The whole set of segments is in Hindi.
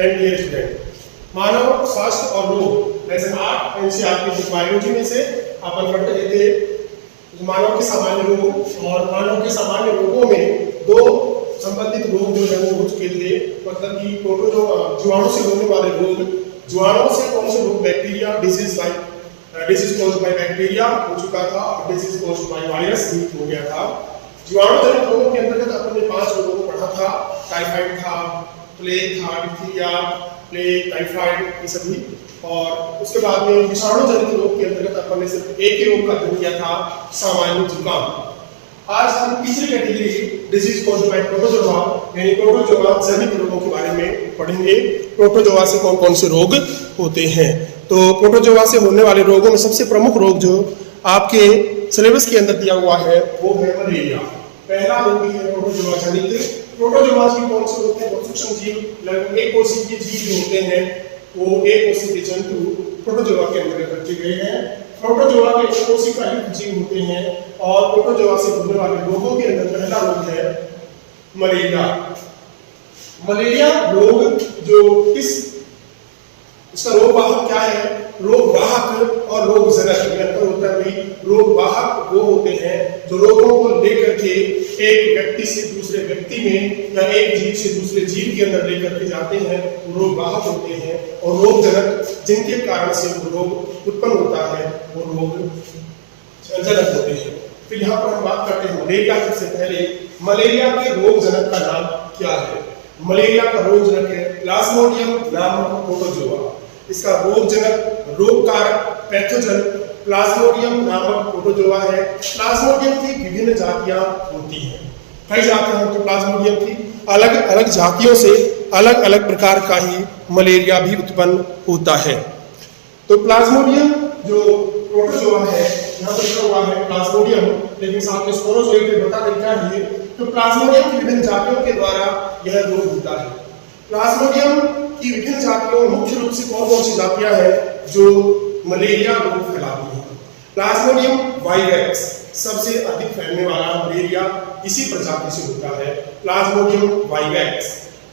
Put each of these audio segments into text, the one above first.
एंड डियर स्टूडेंट, मानव स्वास्थ्य और रोग लेसन 8 एनसीईआरटी बुक बायोलॉजी में से अपन पढ़ रहे थे मानव के सामान्य रोग, और मानव के सामान्य रोगों में दो संबंधित रोग जो है वो हो चुके थे, मतलब कि जीवाणु से होने वाले रोग, जीवाणु से कौन से रोग, bacteria disease caused by bacteria हो चुका था, और डिजीज कॉज्ड बाय वायरस भी हो गया था। जीवाणु जनित रोगों के अंतर्गत अपन ने 5 रोगों को पढ़ा था, टाइफाइड था, प्लेग था, डिप्थीरिया, प्लेग, टाइफाइड, ये सभी। और उसके बाद में विषाणु जनित रोग के अंतर्गत अपन ने सिर्फ एक ही रोग का अध्ययन किया था, सामान्य जुकाम। आज हम तीसरी category disease caused by protozoa यानी प्रोटोजोआ जनित रोगों के बारे में पढ़ेंगे। प्रोटोजोआ से कौन कौन से रोग होते हैं। तो प्रोटोजोआ से होने वाले रोगों में सबसे प्रमुख रोग जो आपके सिलेबस के अंदर दिया हुआ है वो है मलेरिया। पहला रोग है प्रोटोजोआ जनित। प्रोटोजोआ की कौन से होते हैं, सूक्ष्म जीव, लगभग एक कोशिकीय जीव जो होते हैं वो एक कोशिकीय जंतु प्रोटोजोआ के अंतर्गत रखे गए हैं। प्रोटोजोआ के कोशिका युक्त जीव होते हैं, और प्रोटोजोआ से होने वाले रोगों के अंदर पहला रोग है मलेरिया। मलेरिया रोग जो इसका रोग वाहक क्या है, रोग वाहक और रोग जनक में अंतर होता है। रोग वाहक वो होते हैं जो रोगों को लेकर के एक व्यक्ति से दूसरे व्यक्ति में या एक जीव से दूसरे जीव के अंदर लेकर के जाते हैं, वो रोग वाहक होते हैं। और रोग जनक जिनके कारण से वो रोग उत्पन्न होता है वो रोग जनक होते हैं। फिर यहाँ पर हम बात करते हैं मलेरिया। सबसे पहले मलेरिया के रोग जनक का नाम क्या है। मलेरिया का रोग जनक है प्लाज्मोडियम नामक प्रोटोजोआ। इसका रोग जनक, रोग कारक, पैथोजन प्लाज्मोडियम नामक प्रोटोजोआ है। प्लाज्मोडियम की विभिन्न जातियां होती हैं, कई जातियां होती हैं प्लाज्मोडियम की। अलग अलग जातियों से अलग अलग प्रकार का ही मलेरिया भी उत्पन्न होता है। तो प्लाज्मोडियम जो प्रोटोजोआ है, यहाँ पर लिखा हुआ है प्लाज्मोडियम, लेकिन साथ में स्पोरोजोइट बता दें क्या है। तो प्लाज्मोडियम की विभिन्न जातियों के द्वारा यह रोग होता है। प्लाज्मोडियम की विभिन्न जातियों मुख्य रूप से कौन कौन सी जातियां हैं जो मलेरिया रोग फैलाती हैं। प्लाज्मोडियम वाइवेक्स सबसे अधिक फैलने वाला मलेरिया इसी प्रजाति से होता है, प्लाज्मोडियम वाइवेक्स।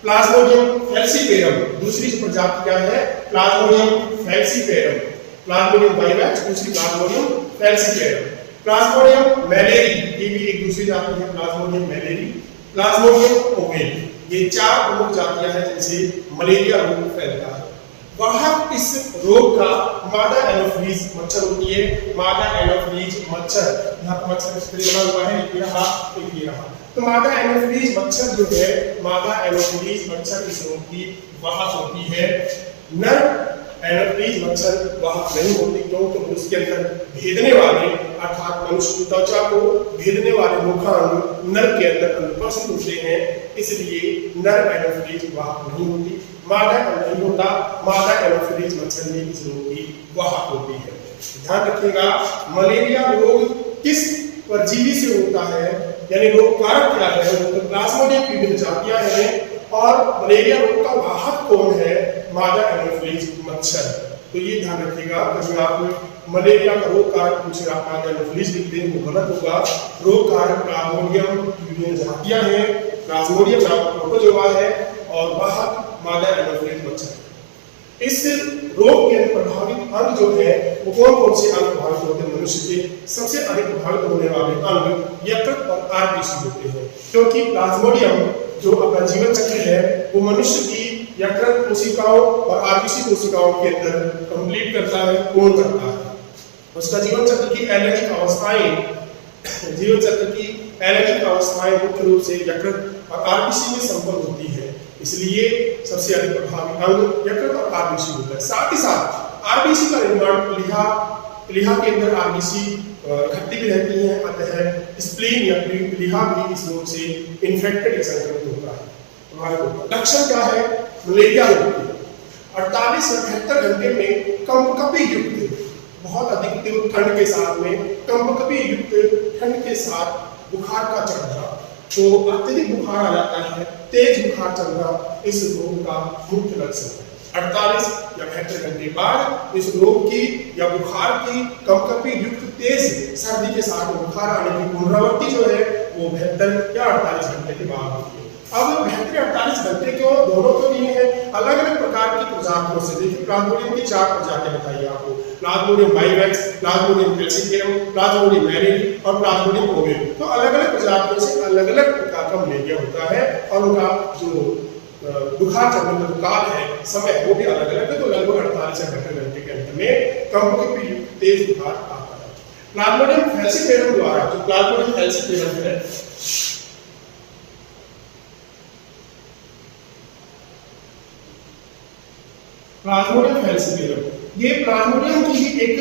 प्लाज्मोडियम फैल्सीपेरम दूसरी प्रजाति क्या है, प्लाज्मोडियम फैल्सीपेरम। प्लाज्मोडियम वाइवेक्स दूसरी प्लाज्मोडियम फैल्सीपेरम। प्लाज्मोडियम मैलेरी ये भी एक दूसरी जाति है, प्लाज्मोडियम मैलेरी। प्लाज्मोडियम ओवेल, ये 4 प्रमुख जातियां हैं जिनसे मलेरिया रोग फैलता है। वाहक इस रोग का मादा एनोफिलीज मच्छर होती है। मादा एनोफिलीज मच्छर, यहाँ पर मच्छर बना हुआ है, ये रहा। तो मादा एनोफिलीज मच्छर जो है, मादा एनोफिलीज मच्छर इस रोग की वाहक होती है। नर एनोफिलीज मच्छर वाहक नहीं होती, क्योंकि उसके अंदर भेदने वाले अर्थात मनुष्य की त्वचा को भेदने वाले मुखांग नर के अंदर अनुपस्थित होते हैं, इसलिए नर एनोफिलीज वाहक नहीं होती। मादा नहीं होता, मादा एनोफिलीज मच्छर में इस रोग की वाहक होती है। ध्यान रखिएगा, मलेरिया रोग किस परजीवी से होता है, यानी रोग कारक क्या है, तो प्लाज्मोडियम की विभिन्न जातियां हैं, और मलेरिया रोग का वाहक कौन है, मादा एनोफिलीज मच्छर। तो ये ध्यान रखिएगा, कभी आप मलेरिया का रोग कारक पूछे आप मादा एनोफिलीज लिख दें वो गलत होगा। रोग कारक प्लाज्मोडियम की विभिन्न जातियां हैं, प्लाज्मोडियम नामक प्रोटोजोआ है, और वाहक मादा एनोफिलीज मच्छर। इस रोग के प्रभावित अंग जो है वो कौन कौन से अंग प्रभावित होते हैं मनुष्य के। सबसे अधिक प्रभावित होने वाले अंग यकृत और आरबीसी होते हैं, क्योंकि प्लाज्मोडियम जो अपना जीवन चक्र है वो मनुष्य की यकृत कोशिकाओं और आरबीसी कोशिकाओं के अंदर कंप्लीट करता है, पूर्ण करता है। उसका जीवन चक्र की एलैंगिक अवस्थाएं मुख्य रूप से यकृत और आरबीसी में संपन्न होती है, इसलिए सबसे अधिक प्रभावी अंग यकृत और आरबीसी होता है। साथ ही साथ आरबीसी का निर्माण प्लीहा के अंदर आरबीसी इकट्ठी भी रहती है, अतः स्प्लीन या प्लीहा भी इस रोग से इन्फेक्टेड या संक्रमित होता है। लक्षण क्या है मलेरिया रोग के, 48 से 78 घंटे में कंपकपी युक्त बहुत अधिक तीव्र ठंड के साथ में कंपकपी युक्त ठंड के साथ बुखार का चढ़ना, तो अत्यधिक बुखार आ जाता है, तेज बुखार चढ़ना इस रोग का मुख्य लक्षण है। 48 या 72 घंटे बाद इस रोग की या बुखार की कंपकपी युक्त तेज सर्दी के साथ बुखार आने की पुनरावृत्ति जो है वो 72 या 48 घंटे के बाद होती है। अब 72 48 घंटे क्यों, दोनों क्यों दिए हैं, अलग अलग प्रकार की प्रजातियों से। देखिए प्लाज्मोडियम की 4 प्रजातियां बताइए आपको, plasmodium vivax, plasmodium falciparum, plasmodium malariae और प्लाज्मोडियम ओवेम। तो अलग अलग प्रजातियों से अलग अलग प्रकार का मलेरिया होता है और उनका जो बुखार चढ़ने का काल है, समय वो भी अलग अलग है। तो लगभग 48 या 72 घंटे के अंदर में कम के तेज बुखार आता है। प्लाज्मोडियम फैल्सिफेरम द्वारा, जो प्लाज्मोडियम फैल्सिफेरम है, प्लाज्मोडियम फैल्सिफेरम ये प्लाज्मोडियम की ही एक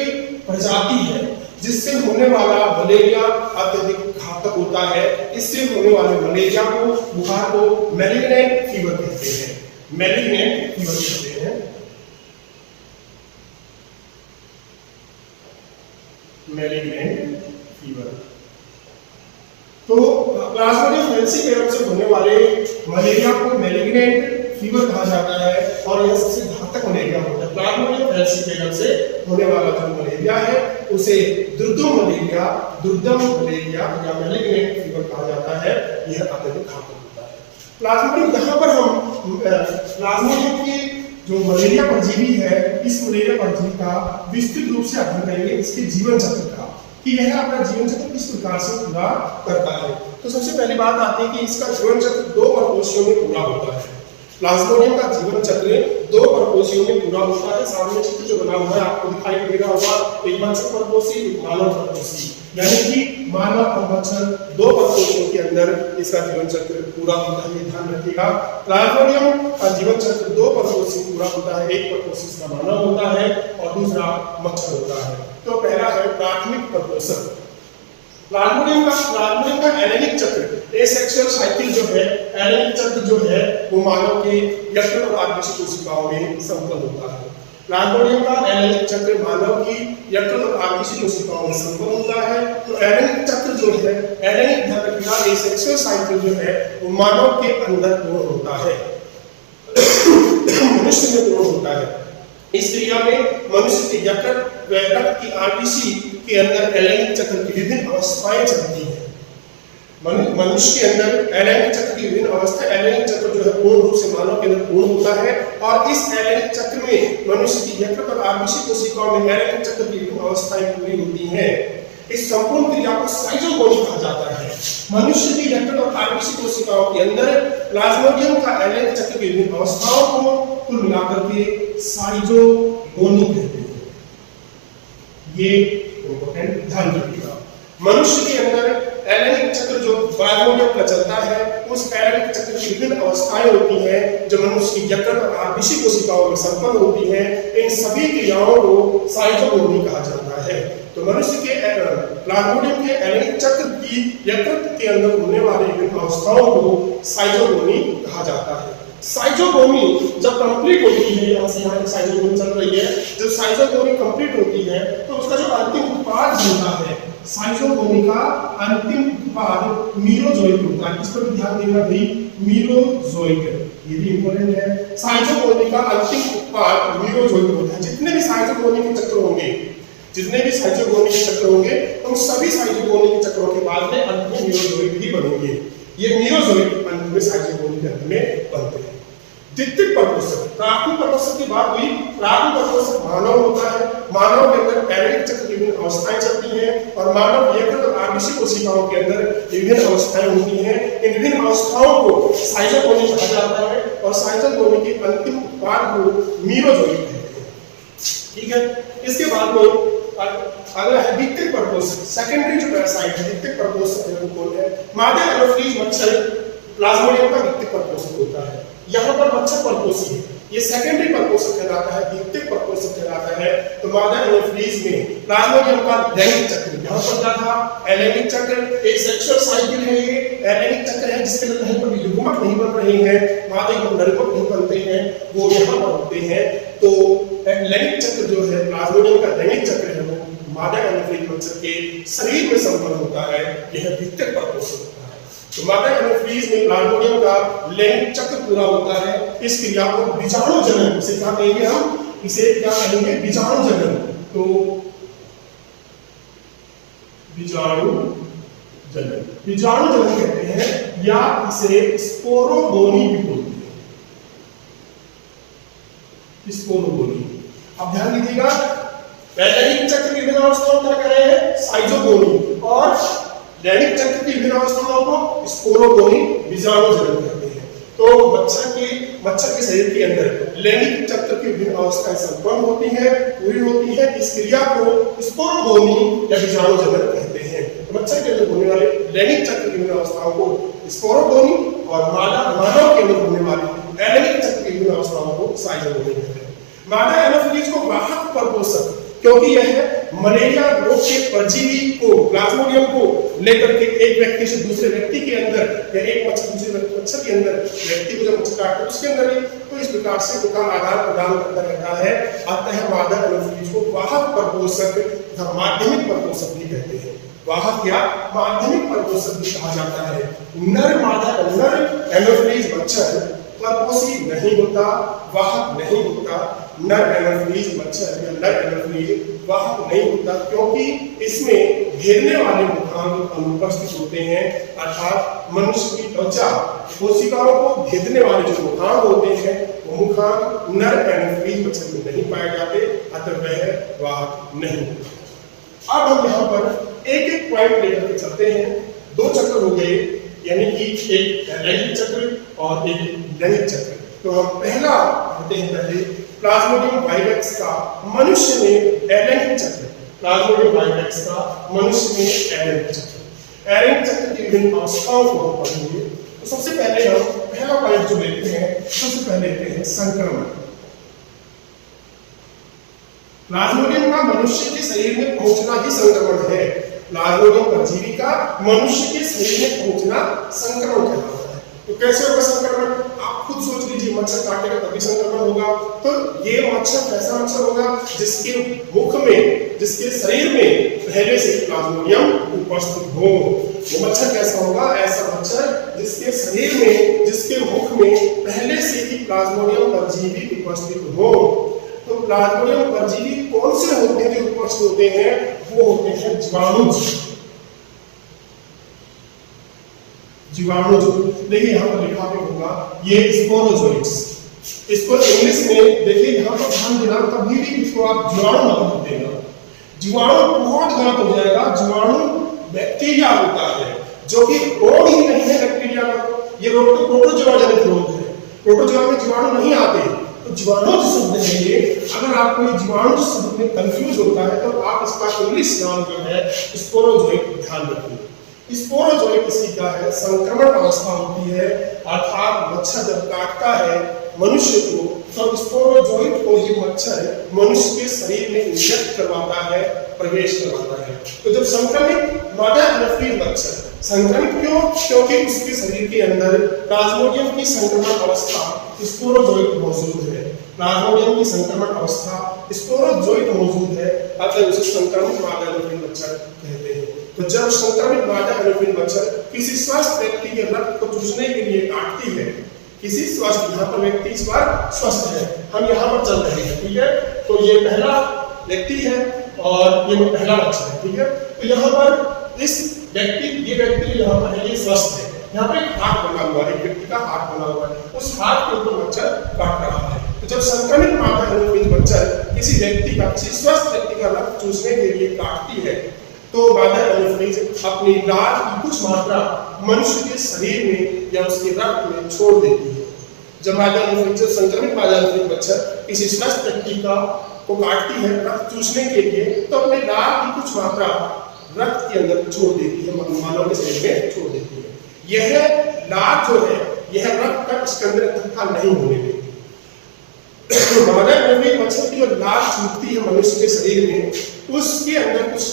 प्रजाति है जिससे होने वाला मलेरिया अत्यधिक घातक होता है। इससे होने वाले मलेरिया को, बुखार को मैलिग्नेंट फीवर कहते हैं। मैलिग्नेंट फीवर कहते हैं। Malignant fever. तो प्लाज्मोडियम फैल्सिफेरम से होने वाले मलेरिया को मैलिग्नेंट फीवर कहा जाता है और यह सबसे घातक मलेरिया होता है। प्लाज्मोडियम फैल्सिफेरम से होने वाला जो मलेरिया है उसे दुर्दम मलेरिया या मैलिग्नेंट फीवर कहा जाता है। यह अत्यधिक घातक होता है। प्लाज्मोडियम, यहाँ पर हम प्लाज्मोडियम की जो मलेरिया परजीवी है, इस मलेरिया परजीवी का विस्तृत रूप से अध्ययन करेंगे, इसके जीवन चक्र का, कि यह अपना जीवन चक्र किस प्रकार से पूरा करता है। तो सबसे पहली बात आती है कि इसका जीवन चक्र 2 परपोषियों में पूरा होता है। प्लाज्मोडियम का जीवन चक्र 2 परपोषियों में पूरा होता है। सामने चित्र जो बना हुआ है आपको दिखाई दे रहा होगा, एक मच्छर परपोषी, एक मानव परपोषी, यानी कि मानव और मच्छर 2 परपोषियों के अंदर इसका जीवन चक्र पूरा होता है। ध्यान रखिएगा, प्लाज्मोडियम का जीवन चक्र 2 परपोषी पूरा होता है। एक परपोषी इसका मानव होता है और दूसरा मच्छर होता है। तो पहला है प्राथमिक परपोषक। प्लाज्मोडियम का एडेनिक चक्र, एसेक्सुअल साइकिल जो है, एडेनिक चक्र जो है वो मानव के यकृत और आग्नेय कोशिकाओं में संपन्न होता है। प्लाज्मोडियम का एडेनिक चक्र मानव की यकृत और आग्नेय कोशिकाओं में संपन्न होता है। तो एडेनिक चक्र जो है, एडेनिक ध्यान रखिएगा, एसेक्सुअल साइकिल जो है वो मानव के अंदर पूर्ण होता है, मनुष्य में पूर्ण होता है। इस क्रिया में मनुष्य के यकृत व रक्त की आरबीसी के अंदर एडेनिक चक्र की विभिन्न अवस्थाएं चलती हैं। मनुष्य के अंदर एडेनिक चक्र की विभिन्न अवस्था, एडेनिक चक्र जो है पूर्ण रूप से मानव के अंदर पूर्ण होता है और इस एडेनिक चक्र में मनुष्य की यकृत और आरबीसी कोशिकाओं में एडेनिक चक्र की विभिन्न अवस्थाएं पूरी होती हैं। इस संपूर्ण क्रिया को साइटोगोनी कहा जाता है। मनुष्य की यकृत और आरबीसी कोशिकाओं के अंदर प्लाज्मोडियम का एडेनिक चक्र की विभिन्न अवस्थाओं को कुल मिलाकर के साइटोगोनी कहते हैं। ये इंपॉर्टेंट ध्यान रखिएगा। मनुष्य के अंदर एडेनिक चक्र जो प्लाज्मोडियम का चलता है, उस एडेनिक चक्र की विभिन्न अवस्थाएं होती हैं जो मनुष्य की यकृत और आरबीसी कोशिकाओं में संपन्न होती हैं। इन सभी क्रियाओं को साइटोगोनी कहा जाता है। तो मनुष्य के प्लाज्मोडियम के एडेनिक चक्र की यकृत के अंदर होने वाली विभिन्न अवस्थाओं को साइटोगोनी कहा जाता है। साइटोगोनी जब कंप्लीट होती है, यहाँ से यहाँ साइटोगोनी चल रही है, जब साइटोगोनी कंप्लीट होती है तो उसका जो अंतिम उत्पाद बनता है, साइटोगोनी का अंतिम उत्पाद मीरोजोइक होता है। इस पर ध्यान देना भाई, मीरोजोइक, ये भी इंपॉर्टेंट है। साइटोगोनी का अंतिम उत्पाद मीरोजोइक होता है। जितने भी साइटोगोनी के चक्र होंगे, उन सभी साइटोगोनी के चक्रों के बाद में अंत में मीरोजोइक भी बनेंगे। ये मीरोजोइक अंत में साइटोगोनी के अंत में बनते हैं। द्वितीयक परपोषक, प्राथमिक परपोषक की बात हुई। प्राथमिक परपोषक मानव होता है। मानव के अंदर एडेनिक चक्र की विभिन्न अवस्थाएं चलती हैं और मानव यकृत और आरबीसी कोशिकाओं के अंदर विभिन्न अवस्थाएं होती हैं। इन विभिन्न अवस्थाओं को साइटोगोनी कहा जाता है और साइटोगोनी के अंतिम उत्पाद को मीरोजोइक कहते हैं। ठीक है, इसके बाद में अगला है द्वितीयक परपोषक, सेकेंडरी जो पैरासाइट है। द्वितीयक परपोषक है वो कौन है? मादा एनोफिलीज मच्छर प्लाज्मोडियम का द्वितीयक परपोषक होता है। यहाँ पर मच्छर परपोषी है, ये सेकेंडरी परपोषक कहलाता है, द्वितीयक परपोषक कहलाता है। तो मादा एनोफिलीज में प्लाज्मोडियम का दैनिक चक्र, यहाँ पर क्या था? एडेनिक चक्र, एक सेक्सुअल साइकिल है। ये एडेनिक चक्र है जिसके अंदर कहीं पर भी युग्मक नहीं बन रहे हैं, मादा नरयुग्मक नहीं बनते हैं, वो यहाँ पर होते हैं। तो एडेनिक चक्र जो है, प्लाज्मोडियम का दैनिक चक्र है, वो मादा एनोफिलीज मच्छर के शरीर में संपन्न होता है। यह द्वितीयक परपोषक होता है। तो मादा एनोफिलीज में प्लाज्मोडियम का लैंगिक चक्र पूरा होता है। इस क्रिया को बीजाणु जनन, इसे क्या कहेंगे हम? इसे क्या कहेंगे? बीजाणु जनन। तो बीजाणु जनन कहते हैं या इसे स्पोरोगोनी भी बोलते हैं। स्पोरोगोनी। अब ध्यान दीजिएगा, वैज्ञानिक चक्र की विभिन्न अवस्थाओं को क्या कह रहे हैं, साइजोगोनी, और दैनिक चक्र की विभिन्न अवस्थाओं को स्पोरोगोनी, बीजाणुजनन कहते हैं। तो मच्छर के शरीर के अंदर लैंगिक चक्र की विभिन्न अवस्थाएं संपन्न होती हैं, पूरी होती है। इस क्रिया को स्पोरोगोनी या बीजाणुजनन कहते हैं। तो मच्छर के अंदर होने वाले लैंगिक चक्र की विभिन्न अवस्थाओं को स्पोरोगोनी और मानव के अंदर होने वाली अलैंगिक चक्र की विभिन्न अवस्थाओं को साइजोगोनी कहते हैं। मादा एनाफिलीज को वाहक परपोषक, क्योंकि यह मलेरिया रोग के परजीवी को, प्लाज्मोडियम को लेकर के एक व्यक्ति से दूसरे व्यक्ति के अंदर या एक मच्छर दूसरे मच्छर के अंदर व्यक्ति को जब मच्छर काटता है उसके अंदर, तो इस प्रकार से उनका आदान प्रदान करता रहता है। अतः मादा एनाफिलीज को वाहक परपोषक तथा माध्यमिक परपोषक भी कहते हैं। वाहक या माध्यमिक परपोषक भी कहा जाता है। नर एनाफिलीज मच्छर परपोषी नहीं होता, वाहक नहीं होता। नर एनाफिलीज मच्छर या नर एनाफिलीज वाहक नहीं होता, क्योंकि इसमें घेरने वाले मुखांग अनुपस्थित होते हैं। अर्थात मनुष्य की त्वचा कोशिकाओं को घेरने वाले जो मुखांग होते हैं वो मुखांग नर एनाफिलीज मच्छर में नहीं पाए जाते, अतः वह वाहक नहीं होता। अब हम यहाँ पर एक एक पॉइंट लेकर के चलते हैं। दो चक्र हो गए, यानी कि एक लैंगिक चक्र और एक दैनिक चक्र। तो हम पहला पढ़ते हैं, पहले प्लाज्मोडियम वाइवेक्स का मनुष्य में अलैंगिक चक्र। प्लाज्मोडियम वाइवेक्स का मनुष्य में अलैंगिक चक्र। अलैंगिक चक्र की विभिन्न अवस्थाओं को हम पढ़ेंगे। तो सबसे पहले हम पहला पॉइंट जो लेते हैं, सबसे पहले लेते हैं संक्रमण। प्लाज्मोडियम का मनुष्य के शरीर में पहुंचना ही संक्रमण है। प्लाज्मोडियम परजीवी का मनुष्य के शरीर में पहुंचना संक्रमण कहलाता है। तो कैसे होगा संक्रमण, आप खुद सोच लीजिए। मच्छर काटेगा तभी संक्रमण होगा। तो ये मच्छर कैसा मच्छर होगा, जिसके मुख में, जिसके शरीर में पहले से ही प्लाज्मोडियम उपस्थित हो। वो मच्छर कैसा होगा, ऐसा मच्छर जिसके शरीर में, जिसके मुख में पहले से ही प्लाज्मोडियम परजीवी उपस्थित हो। तो प्लाज्मोडियम परजीवी कौन से होते हैं जो उपस्थित होते हैं, वो होते हैं जीवाणुज। देखिए यहाँ पर लिखा भी होगा, ये स्पोरोजोइट्स। इसको इंग्लिश में देखिए यहाँ पर ध्यान देना, कभी भी इसको आप जीवाणु मत देना। जीवाणु बहुत गलत हो जाएगा। जीवाणु बैक्टीरिया होता है, जो कि रोग ही नहीं है बैक्टीरिया का। ये रोग तो प्रोटोजोआ जनित रोग है। प्रोटोजोआ में जीवाणु नहीं आते। तो जीवाणु शब्द है ये, अगर आपको ये जीवाणु शब्द में कंफ्यूज होता है तो आप इसका इंग्लिश नाम जो है स्पोरोजोइट ध्यान रखिए। स्पोरोजोइट इसकी क्या है, संक्रमण अवस्था होती है। अर्थात मच्छर जब काटता है मनुष्य को, तो स्पोरोजोइट को ये मच्छर मनुष्य के शरीर में इंजेक्ट करवाता है, प्रवेश करवाता है। तो जब संक्रमित मादा एनाफिलीज मच्छर संक्रमित क्यों, क्योंकि उसके शरीर के अंदर प्लाज्मोडियम की संक्रमण अवस्था स्पोरोजोइट मौजूद है। प्लाज्मोडियम की संक्रमण अवस्था स्पोरोजोइट मौजूद है, अतः उसे संक्रमित मादा एनाफिलीज मच्छर कहते हैं। तो जब संक्रमित मादा एनाफिलीज मच्छर किसी स्वस्थ व्यक्ति के रक्त को चूसने के लिए काटती है, किसी स्वस्थ, यहाँ पर व्यक्ति इस बार स्वस्थ है, हम यहाँ पर चल रहे हैं, ठीक है। तो ये पहला व्यक्ति है और ये पहला मच्छर है, ठीक है। तो यहाँ पर इस व्यक्ति, ये व्यक्ति यहाँ पर है, ये स्वस्थ है। यहाँ पे एक हाथ बना हुआ है, एक व्यक्ति का हाथ बना हुआ है, उस हाथ के ऊपर मच्छर काट रहा है। तो जब संक्रमित मादा एनाफिलीज मच्छर किसी व्यक्ति का, किसी स्वस्थ व्यक्ति का रक्त चूसने के लिए काटती है, तो मादा एनाफिलीज अपनी लार की कुछ मात्रा मनुष्य के शरीर में या उसके रक्त में छोड़ देती है। जब मादा एनाफिलीज, संक्रमित मादा एनाफिलीज मच्छर किसी स्वस्थ व्यक्ति को काटती है रक्त चूसने के लिए, तो अपने लार की कुछ मात्रा रक्त के अंदर छोड़ देती है, मानव के शरीर में छोड़ देती है। यह लार जो है, यह रक्त का इसके अंदर इकट्ठा नहीं होने देती। मादा एनाफिलीज मच्छर की जो लार छूटती है मनुष्य के शरीर में, उसके अंदर कुछ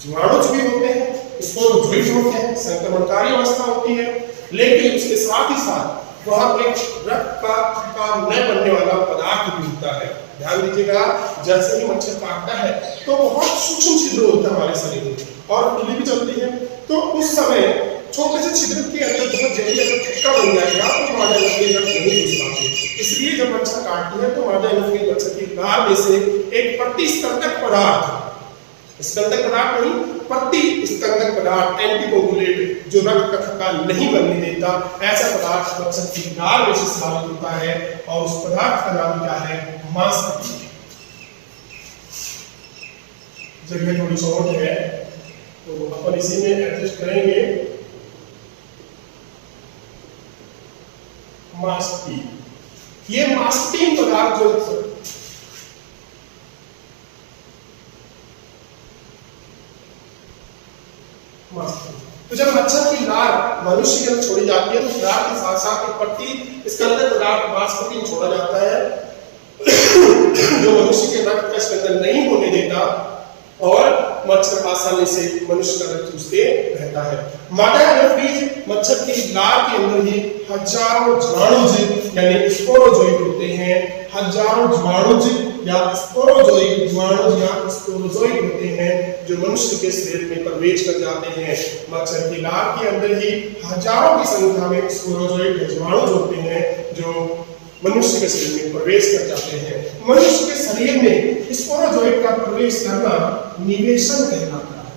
जीवाणु भी होते हैं, स्पोरोजोइट होते हैं, संक्रमणकारी अवस्था होती है। लेकिन उसके साथ ही साथ वहां एक रक्त का न बनने वाला पदार्थ भी होता है। ध्यान दीजिएगा, जैसे ही मच्छर काटता है तो बहुत सूक्ष्म छिद्र होता है हमारे शरीर में और उंगली भी चलती है। तो उस समय छोटे से छिद्र के अंदर बहुत जहरीला थक्का बन जाएगा, तो मादा एनाफिलीज रक्त नहीं चूस पाते। इसलिए जब मच्छर काटती है तो मादा एनाफिलीज मच्छर की लार में से एक प्रतिस्कंदक पदार्थ, स्कंदक पदार्थ नहीं, प्रतिस्कंदक पदार्थ, एंटीकोगुलेट, जो रक्त का थक्का नहीं बनने देता, ऐसा पदार्थ मच्छर की लार में से साबित होता है और उस पदार्थ का नाम क्या है? मांसपेशी। जगह थोड़ी शॉर्ट है तो अपन इसी में एडजस्ट करेंगे। मांसपेशी, ये मांसपेशी पदार्थ जो तो जब मच्छर की लार मनुष्य के अंदर छोड़ी जाती है तो उस लार के साथ साथ एक पट्टी इसके अंदर पदार्थ मांसपेशी में छोड़ा जाता है जो मनुष्य के रक्त का इसके अंदर नहीं होने देता और मच्छर आसानी से मनुष्य का रक्त चूसते रहता है। मादा एनाफिलीज मच्छर की लार के अंदर ही हजारों जीवाणुज यानी स्पोरोजोइट होते हैं। हजारों जीवाणुज या स्पोरोजोइट होते हैं जो मनुष्य के शरीर में प्रवेश कर जाते हैं। मच्छर की लार के अंदर ही हजारों की संख्या में स्पोरोजोइट या जीवाणुज होते हैं जो मनुष्य के शरीर में प्रवेश कर जाते हैं। मनुष्य के शरीर में स्पोरोजोइट का प्रवेश करना निवेशन कहलाता है।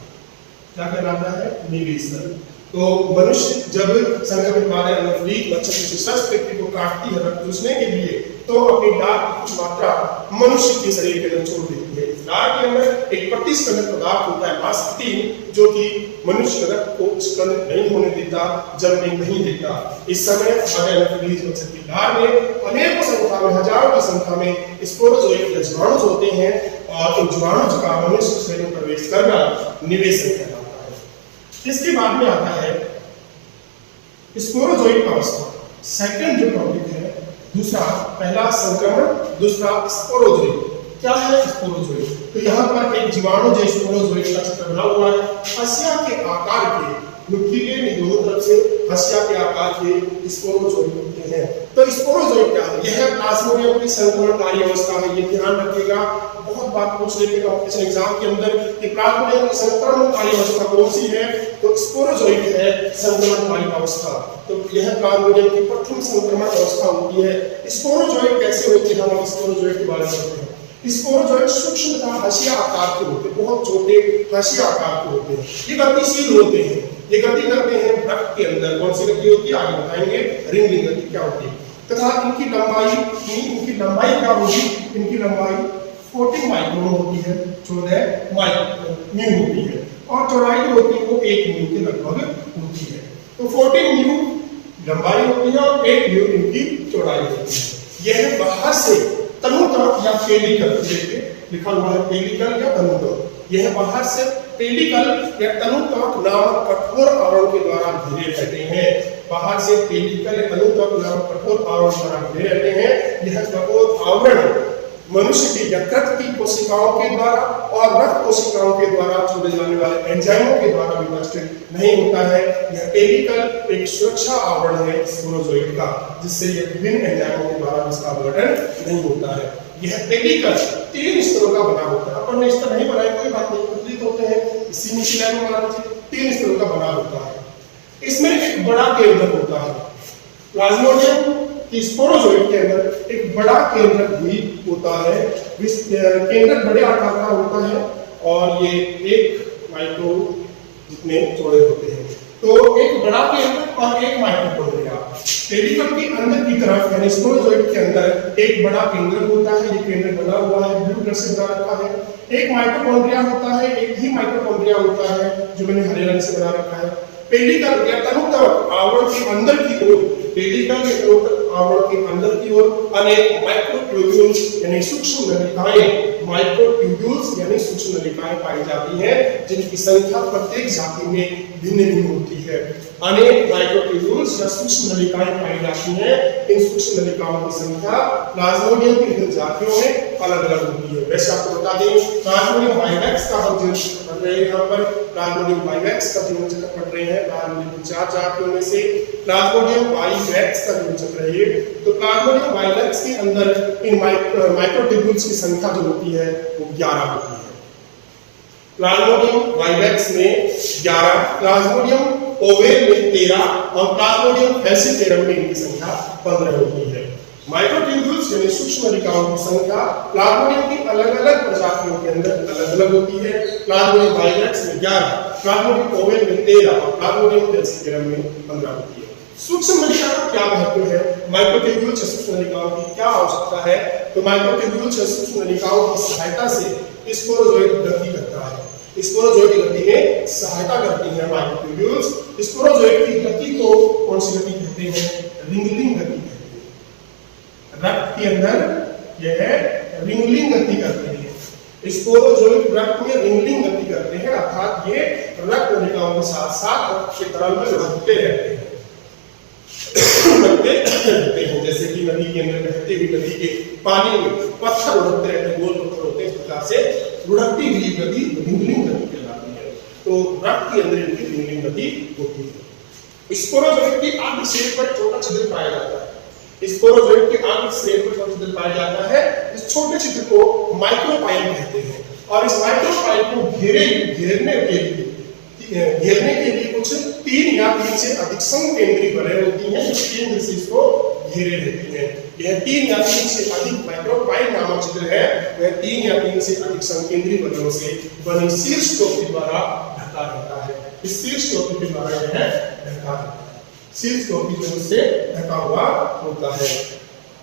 क्या कहलाता है? निवेशन। तो मनुष्य जब संक्रमित मादा एनाफिलीज मच्छर किसी स्वस्थ व्यक्ति को काटती है रक्त चूसने के लिए तो अपनी लार की कुछ मात्रा मनुष्य के शरीर के अंदर छोड़ देती है। लार के अंदर एक प्रतिस्कंदन पदार्थ होता है मांसपेशी जो कि मनुष्य के रक्त को स्कंदित नहीं होने देता, जमने नहीं देता। इस समय मादा एनाफिलीज मच्छर की लार में अनेकों संख्या में, हजारों की संख्या में स्पोरोजोइट या जीवाणु होते हैं और उन जीवाणु का मनुष्य के शरीर में प्रवेश करना निवेशन कहलाता है। इसके बाद में आता है स्पोरोजोइट अवस्था। सेकंड जो टॉपिक है, दूसरा, पहला संक्रमण, दूसरा स्पोरोजोइट। क्या है स्पोरोजोइट? तो यहाँ पर एक जीवाणु जो स्पोरोजोइट का चित्र बना हुआ है, हंसिया के आकार के, नुकीले दोनों तरफ से हंसिया के आकार के स्पोरोजोइट होते हैं। तो स्पोरोजोइट क्या है? यह प्लाज्मोडियम की संक्रमणकारी अवस्था है। ये ध्यान रखिएगा, बहुत बार पूछ लेते हैं कॉम्पिटिशन एग्जाम के अंदर कि प्लाज्मोडियम की संक्रमणकारी अवस्था कौन सी है? तो स्पोरोजोइट है संक्रमणकारी अवस्था। तो यह प्लाज्मोडियम की प्रथम संक्रमण अवस्था होती है। स्पोरोजोइट कैसे होते हैं? हम स्पोरोजोइट के बारे में जानते हैं। स्पोरोजोइट सूक्ष्म हंसिया आकार के होते हैं, बहुत छोटे हंसिया आकार के होते हैं। ये गतिशील होते हैं, ये गति करते हैं रक्त के अंदर। कौन सी गति होती है आगे बताएंगे, रिंगलिंग गति क्या होती है। तथा इनकी लंबाई क्या होगी? इनकी लंबाई 14 माइक्रोन होती है, 14 म्यू होती है और चौड़ाई जो होती है वो 1 म्यू के लगभग होती है। तो 14 म्यू लंबाई होती है और 1 म्यू इनकी चौड़ाई होती है। यह बाहर से तनुतक या पेलिकल, देखिए लिखा हुआ है पेलिकल या तनुतक। यह बाहर से पेलिकल या तनुतक नामक कठोर आवरण के द्वारा घिरे रहते हैं। बाहर से पेलिकल या तनुतक नामक कठोर आवरण द्वारा घिरे रहते हैं। यह कठोर आवरण मनुष्य के यकृत की कोशिकाओं के द्वारा और रक्त कोशिकाओं के द्वारा छोड़े जाने वाले एंजाइमों के द्वारा भी नष्ट नहीं होता है। यह पेलिकल एक सुरक्षा आवरण है स्पोरोजोइट का, जिससे यह विभिन्न एंजाइमों के द्वारा इसका अपघटन नहीं होता है। यह पेलिकल 3 स्तरों का बना होता है। अपन ने स्तर नहीं बनाया, कोई बात नहीं, प्रचलित होते हैं, इसी में लाइन में बना लीजिए। 3 स्तरों का बना होता है। इसमें एक बड़ा केंद्रक होता है। प्लाज्मोडियम कि स्पोरोजोइट के अंदर एक बड़ा केंद्रक भी होता है। केंद्रक बड़े आकार का होता है और ये 1 माइक्रो जितने चौड़े होते हैं। तो एक बड़ा केंद्रक और एक माइटोकॉन्ड्रिया। पेलिकल के अंदर की तरफ यानी स्पोरोजोइट के अंदर एक बड़ा केंद्रक होता है, ये केंद्रक बना हुआ है, ब्लू कलर से बना रखा है। एक माइटोकॉन्ड्रिया होता है, एक ही माइटोकॉन्ड्रिया होता है जो मैंने हरे रंग से बना रखा है। पेलिकल या तनुतक आवरण के अंदर की ओर, पेलिकल या तनुतक आवरण के अंदर की ओर अनेक माइक्रोट्यूब्यूल्स यानी सूक्ष्म नलिकाएं, माइक्रोट्यूब्यूल्स यानी सूक्ष्म नलिकाएं पाई जाती हैं, जिनकी संख्या प्रत्येक जाति में भिन्न भिन्न होती है। अनेक माइक्रोट्यूब्यूल्स या सूक्ष्म नलिकाएं पाई जाती हैं। इन सूक्ष्म नलिकाओं की संख्या प्लाज्मोडियम की विभिन्न जातियों में अलग अलग होती है। वैसे आपको बता दें, प्लाज्मोडियम वाइवेक्स का हम जीवन चक्र पढ़ रहे हैं। यहाँ पर प्लाज्मोडियम वाइवेक्स का जीवन चक्र पढ़ रहे हैं। प्लाज्मोडियम की 4 जातियों में से प्लाज्मोडियम वाइवेक्स का जीवन चक्र है। तो प्लाज्मोडियम वाइवेक्स के अंदर इन माइक्रोट्यूब्यूल्स की संख्या जो होती है वो 11 होती है। प्लाज्मोडियम वाइवेक्स में 11, प्लाज्मोडियम ओवेल में 13 और प्लाज्मोडियम फैसिफेरम में इनकी संख्या 15 होती है। माइक्रोट्यूब्यूल्स माइक्रोट्यूब्यूल्स यानी सूक्ष्म नलिकाओं की संख्या प्लाज्मोडियम की अलग-अलग प्रजातियों के अंदर अलग-अलग होती है। प्लाज्मोडियम बाइवैक्स में 11, प्लाज्मोडियम ओवेल में 13 और प्लाज्मोडियम डेल्सिफेरम में 15 होती है। सूक्ष्म नलिका का क्या महत्व है? माइक्रोट्यूब्यूल्स या सूक्ष्म नलिकाओं की क्या आवश्यकता है? तो माइक्रोट्यूब्यूल्स या सूक्ष्म नलिकाओं की सहायता से स्पोरोजोइट गति करता है। स्पोरोजोइट गति में सहायता करती है माइक्रोट्यूब्यूल्स। स्पोरोजोइट की गति को कौन सी गति कहते हैं? रिंगलिंग गति कहते हैं। रक्त के अंदर यह रिंगलिंग गति करते हैं। स्पोरोजोइट रक्त में रिंगलिंग गति करते हैं, अर्थात ये रक्त नलिकाओं के साथ साथ रक्त के तरल में लुढ़कते रहते हैं। रहते हैं जैसे कि नदी के अंदर बहते हुए नदी के पानी में पत्थर उड़ते रहते हैं, गोल पत्थर होते हैं, इस प्रकार से लुढ़कती हुई गति रिंगलिंग गति कहलाती है। तो रक्त के अंदर इनकी रिंगलिंग गति होती है। स्पोरोजोइट की आंत शेप पर छोटा छिद्र पाया जाता है। स्पोरोजोइट के आंत शेप पर छोटा छिद्र पाया जाता है। इस छोटे छिद्र को माइक्रोपाइल कहते हैं और इस माइक्रोपाइल को घेरने के लिए कुछ 3 या 3 से अधिक संकेंद्री वलय होती हैं जो केंद्र से इसको घेरे रहती हैं। यह 3 या 3 से अधिक माइक्रोपाइल नामक छिद्र है, वह 3 या 3 से अधिक संकेंद्री वलयों से बनी शीर्ष टोपी द्वारा ढका रहता है। इस शीर्ष टोपी के द्वारा यह ढका रहता है। शीर्ष टोपी जो से ढका हुआ होता है।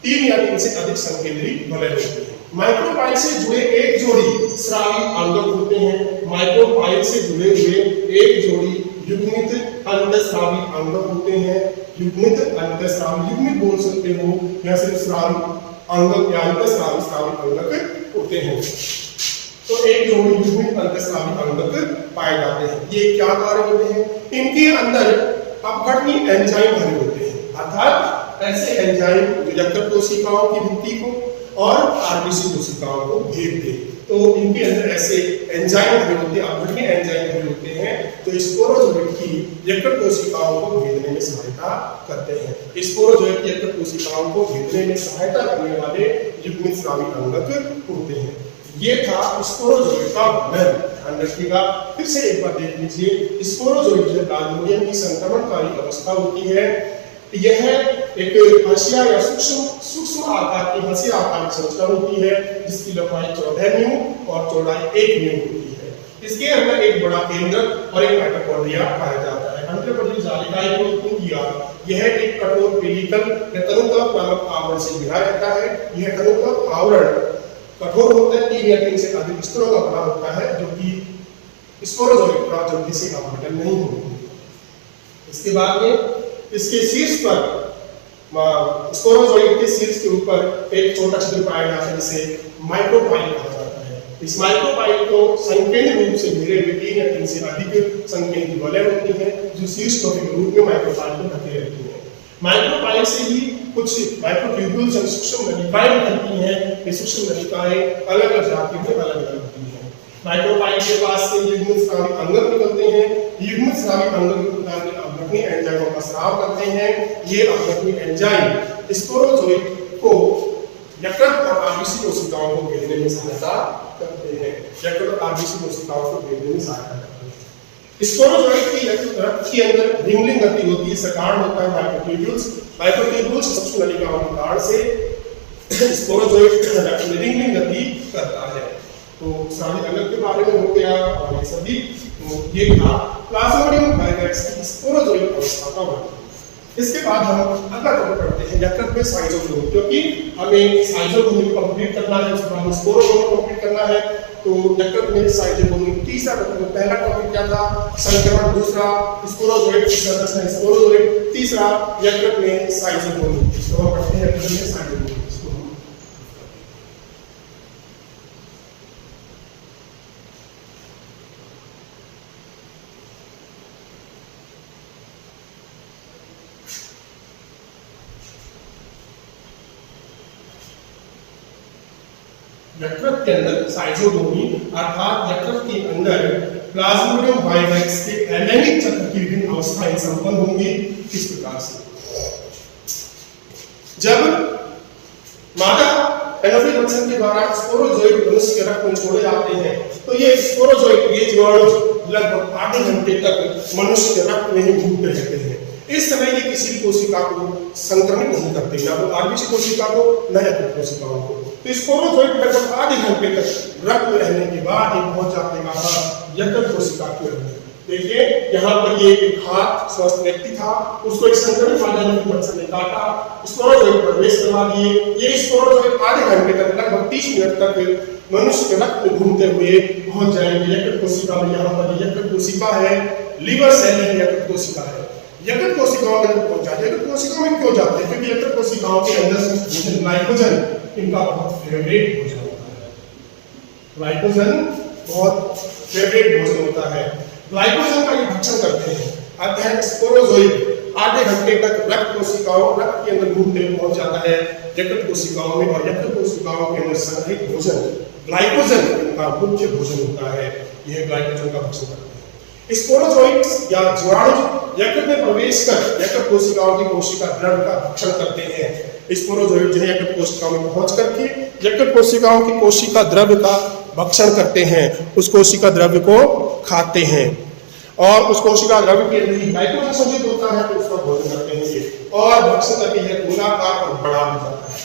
3 या 3 से अधिक संकेंद्री वलय होते हैं। माइक्रोपाइल से जुड़े एक जोड़ी स्रावी अंगक होते हैं। माइक्रोपाइल से जुड़े हुए एक जोड़ी युग्मित अंतःस्रावी अंगक होते हैं। युग्मित अंतःस्रावी, युग्मित बोल सकते हो या सिर्फ स्रावी अंगक या अंतःस्रावी अंगक होते हैं। तो एक जोड़ी युग्मित अंतःस्रावी अंगक पाए जाते हैं। ये क्या कार्य होते हैं? इनके अंदर अपघटनीय एंजाइम भरे होते हैं, अर्थात ऐसे एंजाइम जो यकृत कोशिकाओं की भित्ति को और आरबीसी कोशिकाओं को भेद दे। तो इनके अंदर ऐसे एंजाइम भरे होते हैं, अपघटनीय एंजाइम भरे होते हैं जो स्पोरोजोइट की यकृत कोशिकाओं को भेदने में सहायता करते हैं। स्पोरोजोइट की यकृत कोशिकाओं को भेदने में सहायता करने वाले युग्मित स्रावी अंगक होते हैं। ये था स्पोरोजोइट का वर्णन। ध्यान रखिएगा, फिर से एक बार देख लीजिए। स्पोरोजोइट जो प्लाज्मोडियम की संक्रमणकारी अवस्था होती है, यह एक हंसिया या सूक्ष्म आकार की हंसिया आकार की संरचना होती है जिसकी लंबाई 14 न्यू और चौड़ाई 1 न्यू होती है। इसके अंदर एक बड़ा केंद्रक और एक माइटोकॉन्ड्रिया पाया जाता है। अंतर्पटलीय जालिकाएं को किया, यह एक कठोर पेलिकल या तनुकंप नामक आवरण से घिरा रहता है। यह तनुकंप आवरण कठोर होता है, 3 या 3 से अधिक स्तरों का बना होता है जो कि स्पोरोजोइट का जल्दी से अपघटन नहीं होता। इसके बाद में इसके शीर्ष पर स्पोरोजोइट के शीर्ष के ऊपर एक छोटा छिद्र पाया जाता है जिसे माइक्रोपाइल कहा जाता है। इस माइक्रोपाइल को संकेंद्र रूप से घेरे हुए 3 या 3 से अधिक संकेंद्री वलय होती हैं जो शीर्ष टोपी के रूप में माइक्रोपाइल को ढके रहती हैं। माइक्रोपाइल से ही कुछ माइक्रोट्यूब्यूल्स और सूक्ष्म नलिकाएं निकलती हैं। ये सूक्ष्म नलिकाएं अलग-अलग जाति में अलग-अलग होती हैं। माइक्रोपाइल के पास से युग्मित स्रावी अंगक निकलते हैं। युग्मित स्रावी अंगक अपघटनीय एंजाइमों का स्राव करते हैं। ये अपघटनीय एंजाइम स्पोरोजोइट को यकृत और आरबीसी कोशिकाओं को घेरने में सहायता करते हैं। यकृत और आरबीसी कोशिकाओं को घेरने में सहायता करते हैं। स्पोरोजोइट की रक्त के अंदर रिंगलिंग गति होती है। इसका कारण होता है माइक्रोट्यूब्यूल्स। माइक्रोट्यूब्यूल्स सूक्ष्म नलिकाओं के कारण से स्पोरोजोइट रक्त में रिंगलिंग गति करता है। तो स्रावी अंगक के बारे में हो गया और ये सभी ये था प्लाज्मोडियम बाइवैक्स की स्पोरोजोइट अवस्था का वर्णन। इसके बाद हम अगला टॉपिक पढ़ते हैं यकृत में साइजोग्नोमी, क्योंकि हमें साइजोग्नोमी कंप्लीट करना है, उसके बाद स्पोरोजोइट कंप्लीट करना है। तो यकृत में साइजोग्नोमी तीसरा टॉपिक, पहला टॉपिक क्या था? संक्रमण, दूसरा स्पोरोजोइट की संरचना स्पोरोजोइट, तीसरा यकृत में साइजोग्नोमी। तो हम पढ़ते हैं यकृत में साइजोग्नोमी। यकृत के अंदर साइजोग्नोमी अर्थात यकृत के अंदर प्लाज्मोडियम बाइवैक्स के एलेनिक चक्र की विभिन्न अवस्थाएं संपन्न होंगी। किस प्रकार से? जब मादा एनाफिल फंक्शन के द्वारा स्पोरोजोइट मनुष्य के रक्त में छोड़े जाते हैं तो ये स्पोरोजोइट ये जीवाणु लगभग आधे घंटे तक मनुष्य के रक्त में ही घूमते रहते हैं। इस समय ये किसी कोशिका को संक्रमित नहीं करते, ना तो आरबीसी कोशिका को न यकृत कोशिकाओं को। तो स्पोरोजोइट लगभग आधे घंटे तक रक्त में रहने के बाद ये पहुंच जाने का यकृत कोशिका के अंदर। देखिए यहाँ पर ये एक हाथ स्वस्थ व्यक्ति था, उसको एक संक्रमित वायरस मच्छर ने काटा, स्पोरोजोइट प्रवेश करवा दिए। ये स्पोरोजोइट आधे घंटे तक लगभग 30 मिनट तक मनुष्य के रक्त में घूमते हुए पहुंच जाएंगे यकृत कोशिका में। यहाँ पर यकृत कोशिका है, लीवर सेल है, यकृत कोशिका है। यकृत कोशिकाओं में पहुंच जाते हैं। यकृत कोशिकाओं में क्यों जाते हैं? क्योंकि यकृत कोशिकाओं के अंदर ग्लाइकोजन इनका बहुत फेवरेट भोजन होता है। ग्लाइकोजन बहुत फेवरेट भोजन होता है। ग्लाइकोजन का ये भक्षण करते हैं। अतः स्पोरोजोइट आधे घंटे तक रक्त के अंदर घूमते हुए पहुंच जाता है यकृत कोशिकाओं में, और यकृत कोशिकाओं के अंदर संग्रहित भोजन ग्लाइकोजन इनका मुख्य भोजन होता है। यह ग्लाइकोजन का भक्षण करते हैं। स्पोरोजोइट्स या जीवाणु यकृत में प्रवेश कर यकृत कोशिकाओं की कोशिका द्रव्य का भक्षण करते हैं। स्पोरोजोइट जो है यकृत कोशिकाओं में पहुंच करके यकृत कोशिकाओं की कोशिका द्रव्य का भक्षण करते हैं, उस कोशिका द्रव्य को खाते हैं, और उस कोशिका द्रव्य के अंदर ग्लाइकोजन संचित होता है तो उसका भोजन करते हैं ये, और भक्षण करके यह गोलाकार और बड़ा हो जाता है।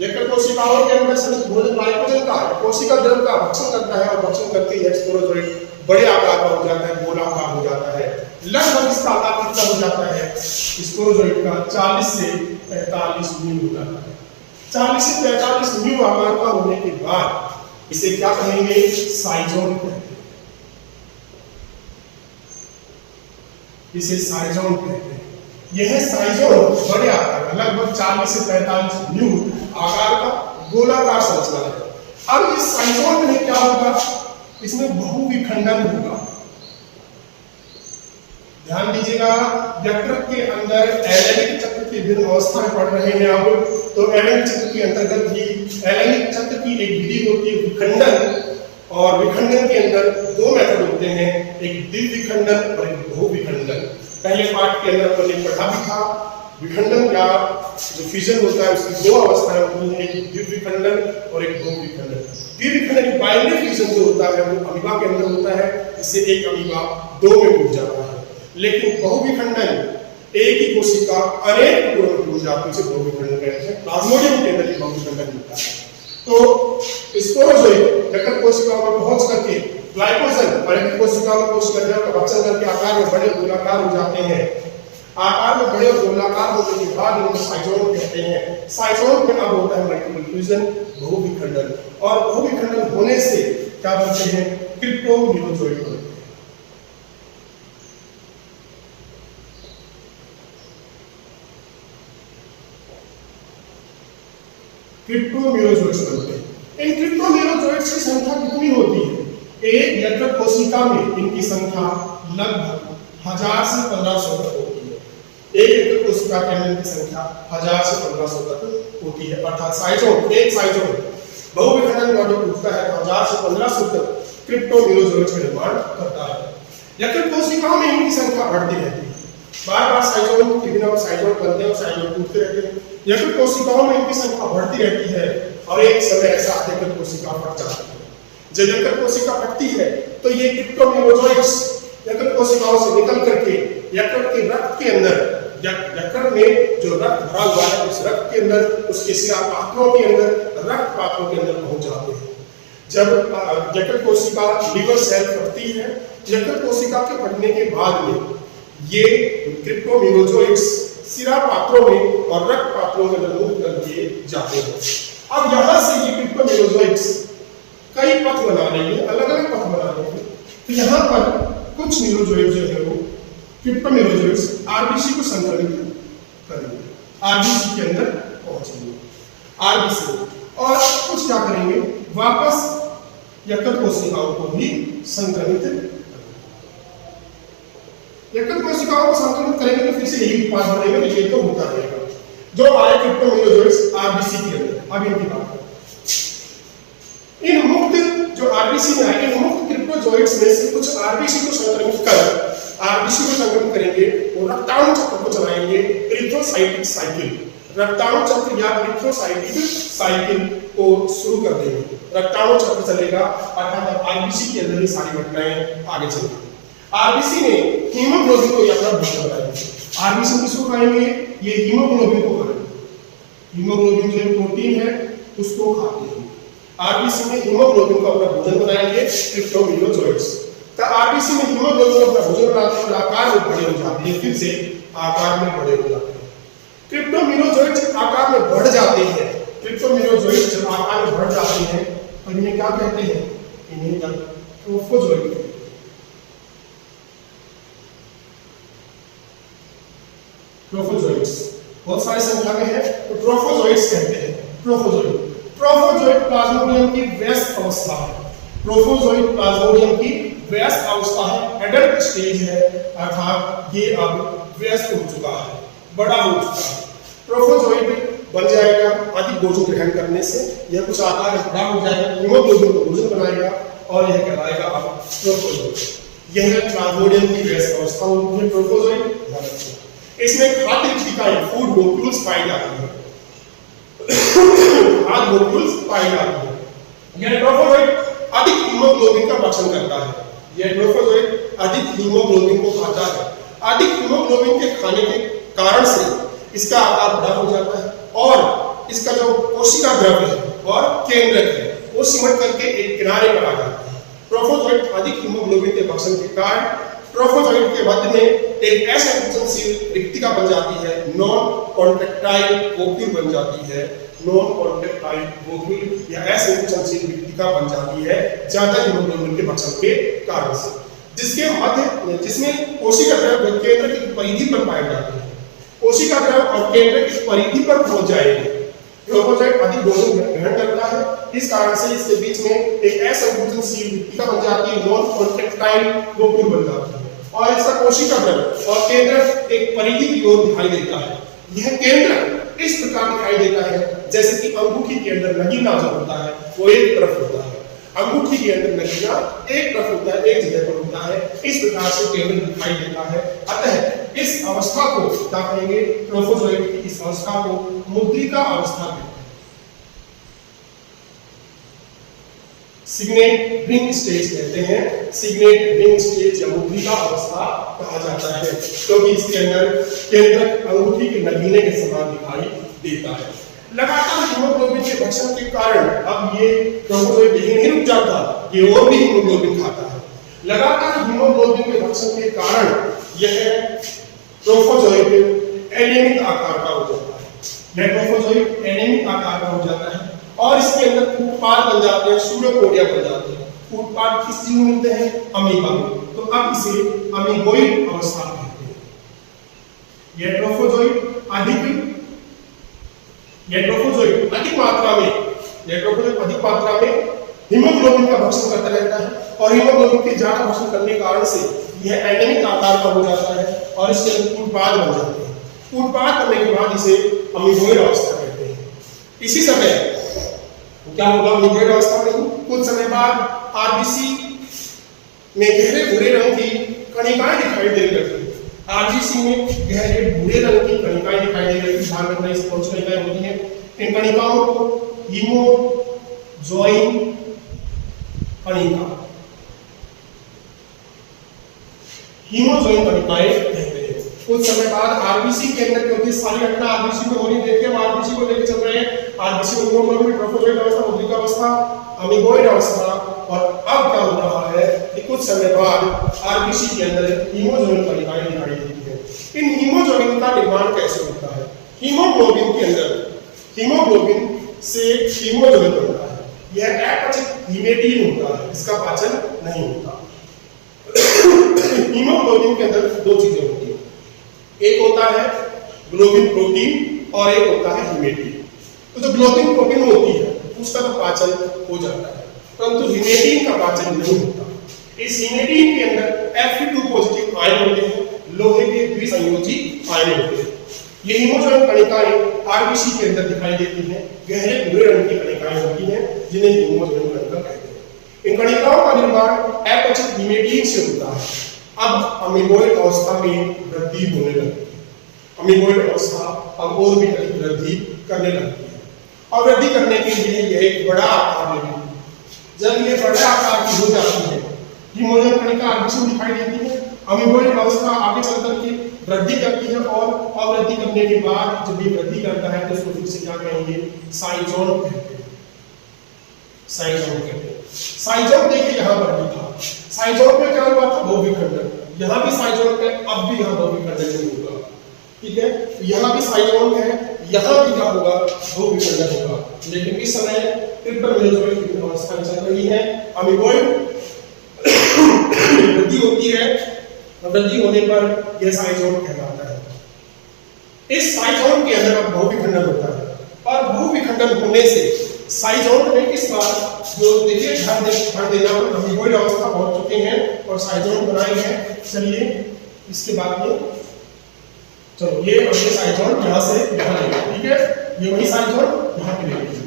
यकृत कोशिकाओं के अंदर संचित भोजन ग्लाइकोजन का कोशिका द्रव्य का भक्षण करता है, और भक्षण करके यह स्पोरोजोइट बड़े आकार का हो जाता है, गोलाकार हो जाता है। लगभग इसका आकार कितना हो जाता है स्पोरोजोइट का? 40 से 45 म्यू हो जाता है। 40 से 45 म्यू आकार का होने के बाद इसे क्या कहेंगे? साइजोन कहते हैं। इसे साइजोन कहते हैं। यह साइजोन बड़े आकार का लगभग 40 से 45 म्यू आकार का गोलाकार संरचना है। अब इस साइजोन में क्या होगा? इसमें बहुविखंडन होगा। ध्यान दीजिएगा, यकृत के अंदर एलेनिक चक्र की विभिन्न अवस्थाएं पढ़ रहे हैं आप, तो एलेनिक चक्र के अंतर्गत ही एलेनिक चक्र की एक विधि होती है विखंडन, और विखंडन के अंदर दो मेथड होते हैं, एक द्विविखंडन और एक बहुविखंडन। पहले पाठ के अंदर हमने पढ़ा भी था, विखंडन का जो फिजन होता है उसकी दो अवस्थाएं होती हैं, एक द्विविखंडन और एक बहुविखंडन। द्विविखंडन बाइनरी फिजन जो होता है वो अमीबा के अंदर होता है, इससे एक अमीबा दो में टूट जाता है। लेकिन बहुविखंडन एक ही कोशिका अनेक टुकड़ों में टूट जाती है, उसे बहुविखंडन कहते हैं। प्लाज्मोडियम के अंदर बहुविखंडन होता है। तो स्पोरोजोइट यकृत कोशिकाओं में पहुंच करके ग्लाइकोजन और यकृत कोशिकाओं में कोशिका द्रव्य का भक्षण करके आकार में बड़े गोलाकार हो जाते हैं। आकार में बड़े गोलाकार होने के बाद इनको साइजोन कहते हैं। साइजोन में अब होता है मल्टीपल फ्यूजन, बहुविखंडन, और बहुविखंडन होने से क्या बनते हैं? क्रिप्टोमियोजोइट बनते हैं। क्रिप्टोमियोजोइट्स बनते हैं। इन क्रिप्टोमियोजोइट्स की संख्या कितनी होती है? एक यकृत कोशिका में इनकी संख्या लगभग 1000 से 1500 तक होती है। एक यकृत कोशिका के अंदर की संख्या 1000 से 1500 तक होती है। अर्थात साइजोन, एक साइजोन बहुविखंडन का जो टूटता है 1000 से 1500 तक क्रिप्टोमियोजोइट्स का निर्माण करता है। यकृत कोशिकाओं में इनकी संख्या बढ़ती रहती है। बार बार साइजोन के बिना साइजोन बनते हैं और साइजोन टूटते रहते हैं। यकृत कोशिकाओं में इनकी संख्या बढ़ती रहती है, और एक समय ऐसा यकृत कोशिका फट जाती है। जब यकृत कोशिका फटती है तो ये क्रिप्टोमियोजोइट्स यकृत कोशिकाओं से निकल करके यकृत के रक्त के अंदर, यकृत में जो रक्त भरा हुआ है उस रक्त के अंदर, उसके शिरा पात्रों के अंदर, रक्त पात्रों के अंदर पहुंच जाते हैं। जब यकृत कोशिका लीवर सेल फटती है, यकृत कोशिका के फटने के बाद में ये क्रिप्टोमियोजोइट्स सिरा पात्रों में और रक्त पात्रों में मूव करके जाते हैं। अब यहां से ये क्रिप्टोमियोजोइट्स कई पथ बना रही है, अलग अलग पथ बना रही है। तो यहाँ पर कुछ न्यूरोजोइड जो है वो क्रिप्टोमियोजोइट्स आरबीसी को संक्रमित करेंगे, आरबीसी के अंदर पहुंचेंगे, आरबीसी, और कुछ क्या करेंगे? वापस यकृत कोशिकाओं को भी संक्रमित करेंगे। यकृत कोशिकाओं को संक्रमित करेंगे तो फिर से यही उत्पाद बनेगा, ये तो होता रहेगा। जो आए क्रिप्टोमियोजोइट्स आरबीसी के अंदर, अब इनकी बात करें। इन मुक्त जो आरबीसी में आए, इन मुक्त क्रिप्टोजोइट्स में से कुछ आरबीसी को संक्रमित करेंगे, वो रक्ताणु चक्र को चलाएंगे, एरिथ्रोसाइटिक साइकिल, रक्ताणु चक्र या एरिथ्रोसाइटिक साइकिल को शुरू कर देंगे। रक्ताणु चक्र चलेगा, अर्थात आरबीसी के अंदर ही सारी घटनाएं आगे चलेंगी। आरबीसी में हीमोग्लोबिन को अपना भोजन बनाएंगे। आरबीसी में किसको खाएंगे? ये हीमोग्लोबिन को खाएंगे। हीमोग्लोबिन जो प्रोटीन है उसको खाते हैं। आरबीसी में हीमोग्लोबिन को अपना भोजन बनाएंगे क्रिप्टोमिनोजोइड्स। तो आरबीसी में हीमोग्लोबिन को अपना भोजन बनाते हैं, आकार में बड़े हो जाते हैं, फिर से आकार में बड़े हो जाते हैं। क्रिप्टोमिनोजोइड्स आकार में बढ़ जाते हैं। क्रिप्टोमिनोजोइड्स जब आकार में बढ़ जाते हैं तो इन्हें क्या कहते हैं? इन्हें ट्रोफोजोइड कहते हैं। ट्रोफोजोइड्स बहुत सारी संख्या में है तो ट्रोफोजोइड्स कहते हैं। ट्रोफोजोइड प्लाज्मोडियम की व्यस्त अवस्था है। ट्रोफोजोइड प्लाज्मोडियम की व्यस्त अवस्था है, एडल्ट स्टेज है, अर्थात ये अब व्यस्त हो चुका है, बड़ा हो चुका है। ट्रोफोजोइड बन जाएगा अधिक भोजन ग्रहण करने से, यह कुछ आकार में बड़ा हो जाएगा, हीमोग्लोबिन को भोजन बनाएगा और यह कहलाएगा अब ट्रोफोजोइड। यह है प्लाज्मोडियम की व्यस्त अवस्था होती है ट्रोफोजोइड। इसमें खाद्य कोशिकाएं फूड मॉलिक्यूल्स पाई जाती है। खाद्य मॉलिक्यूल्स पाई जाती है। यह ट्रोफोजोइड अधिक हीमोग्लोबिन का भक्षण करता है। यह ट्रोफोजोइड अधिक हीमोग्लोबिन को खाता है। अधिक हीमोग्लोबिन के खाने के कारण से इसका आकार बड़ा हो जाता है और इसका जो कोशिका द्रव्य है और केंद्रक है वो सिमट करके एक किनारे पर आ जाता है। ट्रोफोजोइड अधिक हीमोग्लोबिन के भक्षण के कारण ट्रोफोजोइड के मध्य में एक असंकुचनशील रिक्तिका बन जाती है, नॉन कॉन्ट्रैक्टाइल वोक्यूल बन जाती है। नॉन कॉन्ट्रैक्टाइल वोक्यूल या असंकुचनशील रिक्तिका बन जाती है ज्यादा हीमोग्लोबिन के भक्षण के कारण से, जिसके मध्य जिसमें कोशिका द्रव्य केंद्र की परिधि पर पाए जाते हैं। कोशिका द्रव्य और केंद्र की परिधि पर पहुंच जाएंगे। ट्रोफोजोइड अधिक भोजन ग्रहण करता है, इस कारण से इसके बीच में एक असंकुचनशील रिक्तिका बन जाती है, नॉन कॉन्ट्रैक्टाइल वोक्यूल बन जाती है और इसका कोशिका द्रव्य और केंद्र एक परिधि की ओर दिखाई देता है। यह केंद्र इस प्रकार दिखाई देता है जैसे कि अंगूठी के अंदर नगीना जो होता है वो एक तरफ होता है। अंगूठी के अंदर नगीना एक तरफ होता है, एक जगह पर होता है, इस प्रकार से केंद्र दिखाई देता है। अतः इस अवस्था को क्या कहेंगे? ट्रोफोजोइड की इस अवस्था को मुद्रिका अवस्था कहते हैं। सिग्नेट रिंग स्टेज कहते हैं। सिग्नेट रिंग स्टेज या मुद्रिका अवस्था कहा जाता है क्योंकि इसके अंदर केंद्रक अंगूठी के नगीने के समान दिखाई देता है। लगातार हीमोग्लोबिन के भक्षण के कारण अब ये ट्रोफोजोइड नहीं रुक जाता, ये और भी हीमोग्लोबिन खाता है। लगातार हीमोग्लोबिन के भक्षण के कारण यह ट्रोफोजोइड एनीमिक आकार का हो जाता है। यह ट्रोफोजोइड एनीमिक आकार का हो जाता है और इसके अंदर फूटपाथ बन जाते हैं, सूडोपोडिया बन जाते हैं। फूटपाथ किस जीव में मिलते हैं? अमीबा में। तो अब इसे अमीबोइड अवस्था कहते हैं। यह ट्रोफोजोइड अधिक मात्रा में हीमोग्लोबिन का भक्षण करता रहता है और हीमोग्लोबिन के ज्यादा भक्षण करने के कारण से यह एनीमिक आकार का हो जाता है और इसके अंदर फूटपाथ बन जाते हैं। फूटपाथ करने के बाद इसे अमीबोइड अवस्था कहते हैं। इसी समय क्या होगा? अमीबोइड अवस्था में कुछ समय बाद आरबीसी में गहरे भूरे रंग की कणिकाएं दिखाई देने लगती हैं। आरबीसी में गहरे भूरे रंग की कणिकाएं दिखाई देने लगती हैं। ध्यान रखना, इस कौन सी कणिकाएं होती हैं? इन कणिकाओं को हीमोजोइन कणिका, हीमोजोइन कणिकाएं कहते हैं। कुछ समय बाद आरबीसी के अंदर, क्योंकि सारी घटना आरबीसी में हो रही है, हम आरबीसी को लेकर चल रहे हैं। आरबीसी में हीमोग्लोबिन, ट्रोफोजोइड अवस्था, मुद्रिका अवस्था, अमीबोइड अवस्था, और अब क्या हो रहा है कि कुछ समय बाद आरबीसी के अंदर हीमोजोइन कणिकाएं दिखाई देती है। इन हीमोजोइन का निर्माण कैसे होता है? हीमोग्लोबिन के अंदर हीमोग्लोबिन से हीमोजोइन बनता है। यह अपचित हीमेटिन होता है, इसका पाचन नहीं होता। हीमोग्लोबिन के अंदर दो चीजें होती हैं, एक होता है ग्लोबिन प्रोटीन और एक होता है हीमेटिन। तो जो ग्लोबिन प्रोटीन होती है उसका तो पाचन हो जाता है, परंतु हीमेटिन का पाचन नहीं होता। इस हीमेटिन के अंदर Fe2 पॉजिटिव आयन होते हैं, लोहे के द्विसंयोजी आयन होते हैं। ये हीमोजोइन कणिकाएं आरबीसी के अंदर दिखाई देती हैं। गहरे भूरे रंग की कणिकाएं होती हैं जिन्हें हीमोजोइन कणिका कहते हैं। इन कणिकाओं का निर्माण अपचित हीमेटिन से होता है। अब अमीबोइड अवस्था में वृद्धि होने लगती है। अमीबोइड अवस्था अब और भी अधिक वृद्धि करने लगती है और वृद्धि करने के लिए यह एक बड़ा आकार लेती है। जब ये बड़ा आकार की हो जाती है, हीमोजोइन कणिका आरबीसी में दिखाई देती है अमीबोइड अवस्था आगे चल करके वृद्धि करती है और अवृद्धि करने के बाद जब ये वृद्धि करता है तो उसको फिर से क्या कहेंगे, साइजोन कहते हैं। साइजोन कहते हैं। साइजोन देखिए यहाँ पर भी था, साइजोन में क्या हुआ था, बहुविखंडन। यहाँ भी साइजोन है, अब भी यहाँ बहुविखंडन नहीं होगा, ठीक है। यहाँ भी साइजोन है, यहाँ भी क्या होगा, बहुविखंडन होगा। लेकिन इस समय ट्रिपल मेसोजोइक की अवस्था चल रही है। अमीबोइड वृद्धि होती है, वृद्धि होने पर यह साइजोन कहलाता है। इस साइजोन के अंदर अब बहुविखंडन होता है और बहुविखंडन होने से साइजोन में इस बार जो देखिए ध्यान देना, अमीबोइड अवस्था पहुंच चुके हैं और साइजोन बनाए हैं। चलिए इसके बाद में चलो ये साइजोन यहाँ से यहाँ लेंगे, ठीक है, ये वही साइजोन यहाँ पे लेंगे।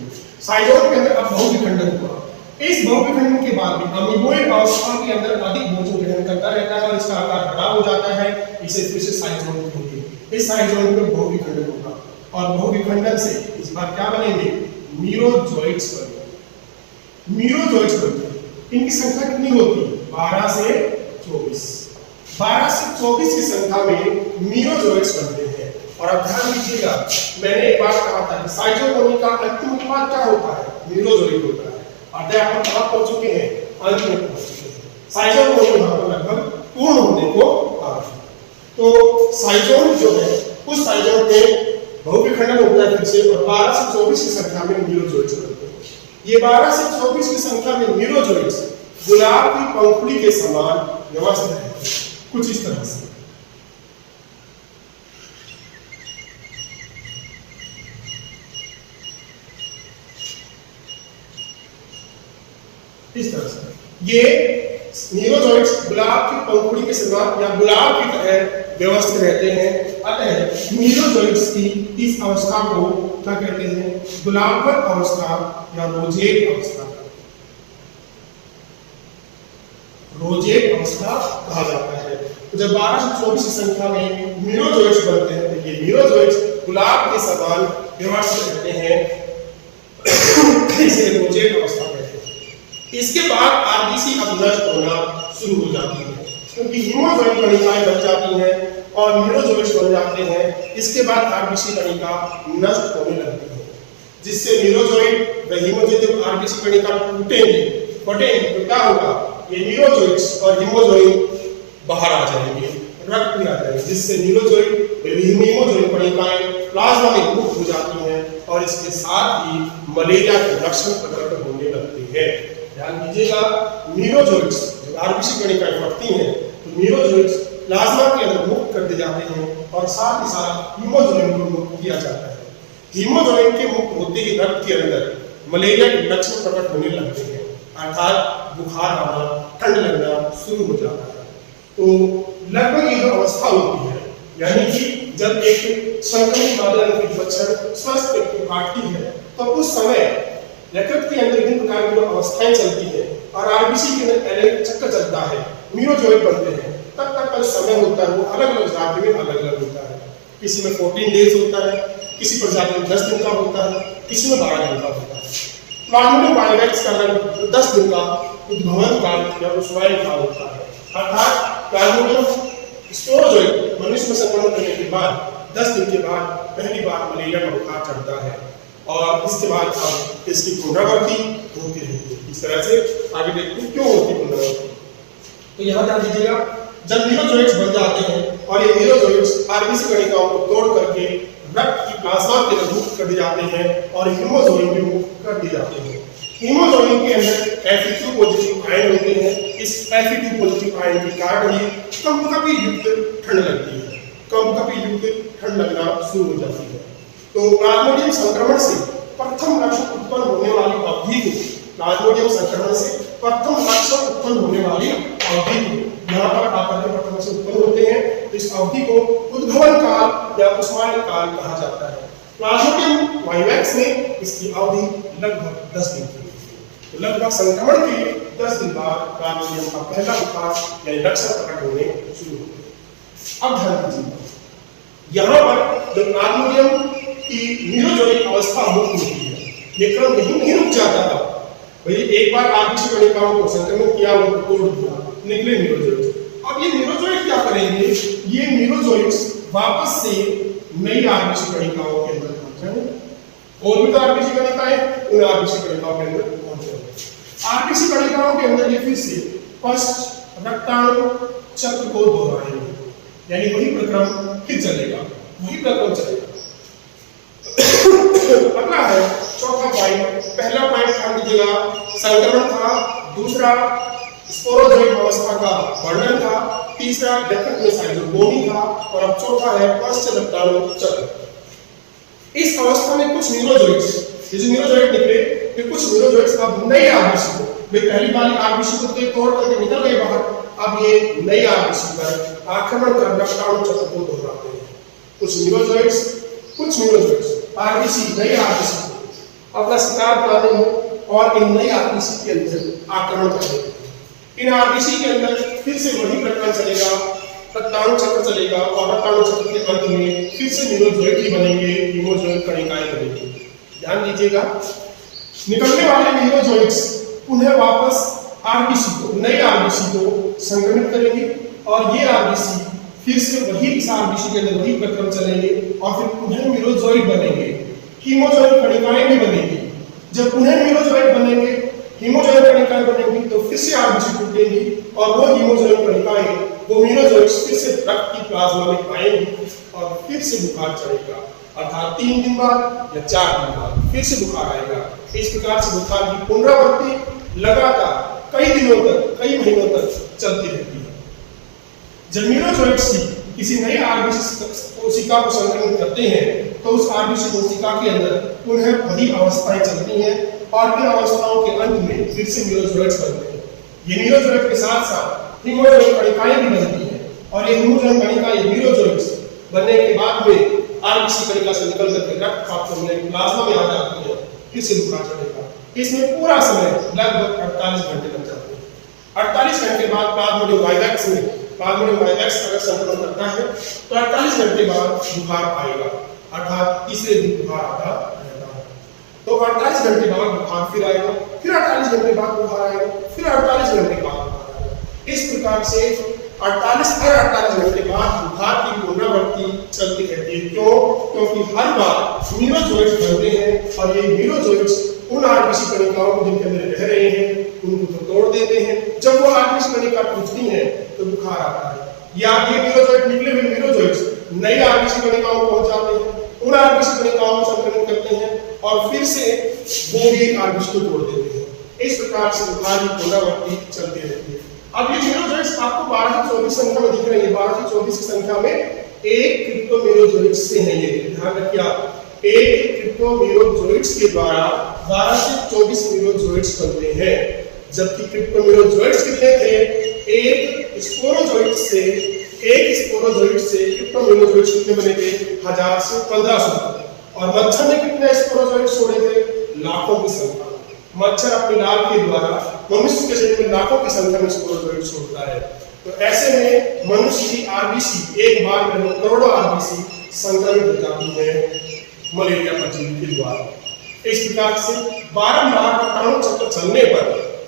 साइजोन के अंदर अब बहुविखंडन हुआ। इस बहुविखंडन के बाद भी अमीबोइड अवस्था के अंदर अधिक भोजन ग्रहण करता रहता है और इसका आकार बड़ा हो जाता है, इसे फिर से साइजोन होगी। इस साइजोन में बहुविखंडन होगा और बहुविखंडन से इस बार क्या बनेंगे, मीरोजोइट्स बनेंगे। मीरोजोइट्स बनते, इनकी संख्या कितनी होती है, 12 से 24। 12 से 24 की संख्या में मीरोजोइट्स बनते हैं। और अब ध्यान दीजिएगा, मैंने एक बात कहा था कि साइजोन का अंतिम उत्पाद क्या होता है, मीरोजोइट होता है। अध्याय कहाँ पहुंच चुके हैं, अंत में पहुंच चुके हैं। साइजोन यहाँ पर लगभग पूर्ण होने को आ रहा है। तो साइजोन जो है उस साइजोन में बहुविखंडन होता है फिर से और 12 से 24 की संख्या में मीरोजोइट्स बनते हैं। ये 12 से 24 की संख्या में मीरोजोइट्स गुलाब की पंखुड़ी के समान व्यवस्थित है, कुछ इस तरह से। इस तरह से ये मीरोजोइट्स गुलाब की पंखुड़ी के समान या गुलाब की तरह व्यवस्थित रहते हैं। अतः मीरोजोइट्स की इस अवस्था को क्या कहते हैं, गुलाबवत अवस्था या रोजेट अवस्था, रोजेट अवस्था कहा जाता है। तो जब 12 से 24 की संख्या में मीरोजोइट्स बनते हैं तो ये मीरोजोइट्स गुलाब के समान व्यवस्थित रहते हैं, इसे रोजेट अवस्था कहते हैं। इसके बाद आरबीसी अब नष्ट होना शुरू हो जाती है क्योंकि हीमोजोइट कणिकाएं बन जाती हैं और मीरोजोइट्स बन जाते हैं। इसके बाद आरबीसी कणिका नष्ट होने लगती है, जिससे मीरोजोइट व हीमोजोइट जब आरबीसी कणिका टूटेंगे फटेंगे तो क्या होगा, ये मीरोजोइट्स और हीमोजोइट बाहर आ जाएंगे, रक्त में आ जाएंगे, जिससे मीरोजोइट व हीमोजोइट कणिकाएं प्लाज्मा में मुक्त हो जाती हैं और इसके साथ ही मलेरिया के लक्षण प्रकट होने लगते हैं। ध्यान दीजिएगा, मीरोजोइट्स जब आरबीसी कणिकाएं फटती हैं तो मीरोजोइट्स प्लाज्मा के अंदर मुक्त कर दिए जाते हैं और साथ ही साथ हीमोजोइट को मुक्त किया जाता है। हीमोजोइट के मुक्त होते ही रक्त के अंदर मलेरिया के लक्षण प्रकट होने लगते हैं, अर्थात बुखार आना, ठंड लगना शुरू हो जाता है। तो लगभग ये जो अवस्था होती है, यानी कि जब एक संक्रमित मच्छर स्वस्थ व्यक्ति को काटती है तो उस समय यकृत के अंदर विभिन्न प्रकार की अवस्थाएं चलती है और आरबीसी के अंदर एलएल चक्कर चलता है, मीरोजोइट बनते हैं। तब तक का समय होता है वो अलग अलग जाति में अलग अलग होता है। किसी में 14 डेज होता है, किसी प्रजाति में 10 दिन का होता है, किसी में 12 दिन का होता है। प्लाज्मोडियम वायरस का लगभग 10 दिन का उद्भवन काल या उस्वायन काल होता है, अर्थात प्लाज्मोडियम स्पोरोजोइट मनुष्य में संक्रमण करने के बाद 10 दिन के बाद पहली बार मलेरिया का बुखार चढ़ता है और इसके बाद अब इसकी पुनरावृत्ति होती रहती है। इस तरह से आगे देखते हैं क्यों होती है पुनरावृत्ति। तो यहाँ ध्यान दीजिएगा, जब मीरोजोइट्स बन जाते हैं और ये मीरोजोइट्स आरबीसी कणिकाओं को तोड़ करके रक्त की प्लाज्मा के अंदर मुक्त कर दिए जाते हैं और हीमोजोइन में मुक्त कर दिए जाते हैं। हीमोजोइन के अंदर Fe2 पॉजिटिव आयन होते हैं। इस Fe2 पॉजिटिव आयन के कारण ही कंपकपी युक्त ठंड लगती है, कंपकपी युक्त ठंड लगना शुरू हो जाती है। तो प्लाज्मोडियम संक्रमण से प्रथम लक्षण उत्पन्न होने वाली अवधि को, प्लाज्मोडियम संक्रमण से प्रथम लक्षण उत्पन्न होने वाली अवधि को यहाँ पर आकर प्रथम से उत्पन्न होते हैं, तो इस अवधि को उद्भवन काल या उस्वायन काल कहा जाता है। प्लाज्मोडियम वाइवैक्स में इसकी अवधि लगभग 10 दिन की है। तो लगभग संक्रमण के 10 दिन बाद प्लाज्मोडियम का पहला विकास या लक्षण प्रकट होने शुरू होते हैं। अब ध्यान दीजिए, यहाँ पर जब प्लाज्मोडियम की मीरोजोइक अवस्था मुक्त होती है, ये क्रम नहीं रुक जाता था। भाई एक बार आरबीसी कणिकाओं को संक्रमित किया, उनको तोड़ दिया, निकले मीरोजोइट्स। अब ये मीरोजोइट क्या करेंगे, ये मीरोजोइट्स वापस से नई आरबीसी कणिकाओं के अंदर पहुंच जाएंगे। और भी तो आरबीसी कणिकाएं, उन आरबीसी कणिकाओं के अंदर पहुंच जाएंगे। आरबीसी कणिकाओं के अंदर ये फिर से फर्स्ट रक्ताणु चक्र को दोहराएंगे, यानी वही प्रक्रम फिर चलेगा, वही प्रक्रम चलेगा। अगला है चौथा पॉइंट। पहला पॉइंट ध्यान दीजिएगा, संक्रमण था, दूसरा स्पोरोजोइट अवस्था का वर्णन था, तीसरा डेक्कन में साइटोगोनी था, और अब चौथा है पश्च रक्ताणु चक्र। इस अवस्था में कुछ न्यूरोजोइट्स, ये जो न्यूरोजोइट निकले, ये कुछ न्यूरोजोइट्स अब नई आरबीसी को, वे पहली वाली आरबीसी को तोड़ करके निकल गए बाहर, अब ये नई आरबीसी पर आक्रमण कर रक्ताणु चक्र को दोहराते हैं। कुछ न्यूरोजोइट्स आरबीसी, नई आरबीसी को अपना शिकार बनाते हैं और इन नई आरबीसी के अंदर आक्रमण करते हैं। इन आरबीसी के अंदर फिर से वही प्रक्रम चलेगा, रक्ताणु चक्र चलेगा, और रक्ताणु चक्र के अंत में फिर से न्यूरोजोइट ही बनेंगे, हीमोजोइट कणिकाएं बनेंगी। ध्यान दीजिएगा, निकलने वाले न्यूरोजोइट्स उन्हें वापस आरबीसी को, नई आरबीसी को संक्रमित करेंगे, और ये आरबीसी फिर से वही इस आरबीसी के अंदर वही प्रक्रम चलेंगे, और फिर पुनः न्यूरोजोइट बनेंगे, हीमोजोइट कणिकाएं भी बनेंगी। जब पुनः न्यूरोजोइट बनेंगे, हीमोजोइट कणिकाएं बनेंगी, तो फिर से आरबीसी टूटेंगी, और वो हीमोजोइट कणिकाएं, वो न्यूरोजोइट्स फिर से रक्त की प्लाज्मा में आएंगी, और फिर से बुखार चढ़ेगा, अर्थात 3 दिन बाद या 4 दिन बाद फिर से बुखार आएगा। इस प्रकार से बुखार की पुनरावृत्ति लगातार कई दिनों तक, कई महीनों तक चलती रहती है। जब न्यूरोजोइट्स किसी नई आरबीसी कोशिका को संक्रमित करते हैं, तो उस आरबीसी कोशिका के अंदर पुनः वही अवस्थाएं चलती हैं, और इन अवस्थाओं के अंत में फिर से न्यूरोजोइट्स बनते हैं। ये न्यूरोजोइट के साथ साथ हीमोजोइट कणिकाएं भी बनती हैं, और ये हीमोजोइट कणिकाएं न्यूरोजोइट्स बनने के बाद में आरबीसी कणिका से निकल करके रक्त पात्र में, प्लाज्मा में आ जाती है, फिर से बुखार चढ़ेगा। इसमें पूरा समय लगभग 48 घंटे लग जाते हैं। 48 घंटे बाद प्लाज्मोडियम वाइवेक्स में, प्लाज्मोडियम वाइवेक्स अगर संक्रमण करता है तो 48 घंटे बाद बुखार आएगा, अर्थात तीसरे दिन बुखार आता रहता है। तो 48 घंटे बाद बुखार फिर आएगा, फिर 48 घंटे बाद बुखार आएगा, फिर 48 घंटे बाद बुखार आएगा। इस प्रकार से 48 घंटे बाद बुखार की पुनरावृत्ति चलती रहती है। क्यों? क्योंकि हर बार न्यूरोजोइट्स बनते हैं, और ये न्यूरोजोइट्स उन आरबीसी कणिकाओं को जिनके अंदर रह रहे हैं उनको तो तोड़ देते हैं। जब वो आरबीसी कणिका टूटती है तो बुखार आता है, या ये न्यूरोजोइट, निकले हुए न्यूरोजोइट्स नई आरबीसी कणिकाओं को पहुंच जाते हैं, उन आरबीसी कणिकाओं को संक्रमित करते हैं, और फिर से वो भी आरबीसी को तोड़ देते हैं। इस प्रकार से बुखार की पुनरावृत्ति चलती रहती है। अब ये न्यूरोजोइट्स आपको 12 से 24 संख्या में दिख रही है। 12 से 24 की संख्या में एक क्रिप्टोमेरोजोइट्स से है, ये ध्यान रखिए आप। एक क्रिप्टोमेरोजोइट्स के द्वारा 12 से 24 मेरोजोइट्स बनते हैं, जबकि क्रिप्टोमेरोजोइट्स कितने थे? एक स्पोरोजोइट से क्रिप्टोमेरोजोइट्स कितने बने थे? 1000 से 1500। और मच्छर ने कितने स्पोरोजोइट्स छोड़े थे? लाखों की संख्या। मच्छर अपनी लाल के द्वारा मनुष्य के शरीर में लाखों की संख्या में स्पोरोजोइट छोड़ता है। तो ऐसे में मनुष्य की आरबीसी एक बार में करोड़ों आरबीसी संक्रमित हो जाती है मलेरिया परजीवी के द्वारा। इस प्रकार से बारंबार रक्ताणु चक्र चलने पर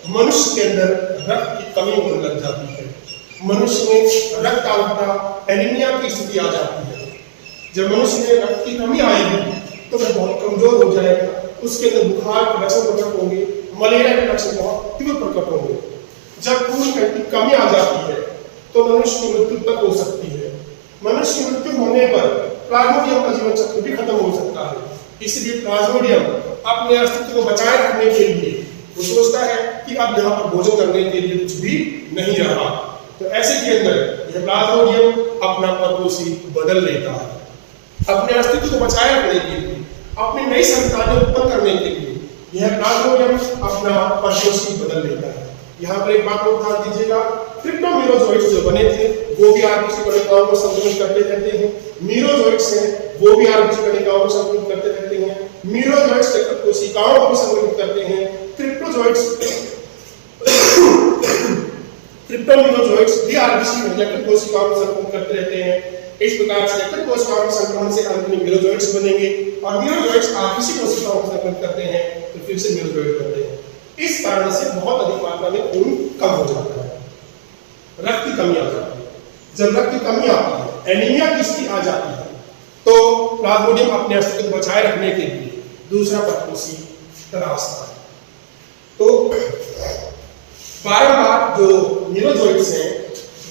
मनुष्य के अंदर रक्त की कमी होने लग जाती है। मनुष्य में रक्त अल्पता, एनीमिया की स्थिति आ जाती है। जब मनुष्य में रक्त की कमी आएगी तो वह बहुत कमजोर हो जाएगा, उसके अंदर बुखार के लक्षण प्रकट होंगे, मलेरिया के लक्षण बहुत तीव्र प्रकट होंगे। जब खून की कमी आ जाती है तो मनुष्य की मृत्यु तक हो सकती है। मनुष्य की मृत्यु होने पर प्लाज्मोडियम का जीवन चक्र भी खत्म हो सकता है। इसलिए प्लाज्मोडियम अपने अस्तित्व को बचाए रखने के लिए वो सोचता है कि अब यहाँ पर भोजन करने के लिए कुछ भी नहीं रहा। तो ऐसे के अंदर यह प्लाज्मोडियम अपना परपोषी बदल लेता है। अपने अस्तित्व को बचाए रखने के लिए, अपनी नई संतानें उत्पन्न करने के लिए यह प्लाज्मोडियम अपना परपोषी बदल लेता है। यहाँ पर एक बात को ध्यान दीजिएगा, क्रिप्टोमेरोजोइट्स जो बने थे वो भी आरबीसी कणिकाओं को संक्रमित करते रहते हैं। मीरोजोइट्स हैं वो भी आरबीसी कणिकाओं को संक्रमित करते रहते हैं। मीरोजोइट्स कोशिकाओं को भी संक्रमित करते हैं। क्रिप्टोमेरोजोइट्स भी आरबीसी कोशिकाओं को संक्रमित करते रहते हैं। इस प्रकार से यकृत कोशिकाओं के संक्रमण से अंत में मीरोजोइट्स बनेंगे, और मीरोजोइट्स आरबीसी कोशिकाओं को संक्रमित करते हैं तो फिर से मीरोजोइट बनते हैं। इस कारण से बहुत अधिक मात्रा में खून कम हो जाता है, रक्त की कमी आ जाती है। जब रक्त की कमी आती है, एनीमिया की स्थिति आ जाती है, तो प्लाज्मोडियम अपने अस्तित्व को बचाए रखने के लिए दूसरा पत्तोसी तराशता है। तो बारंबार जो न्यूरोजोइड्स हैं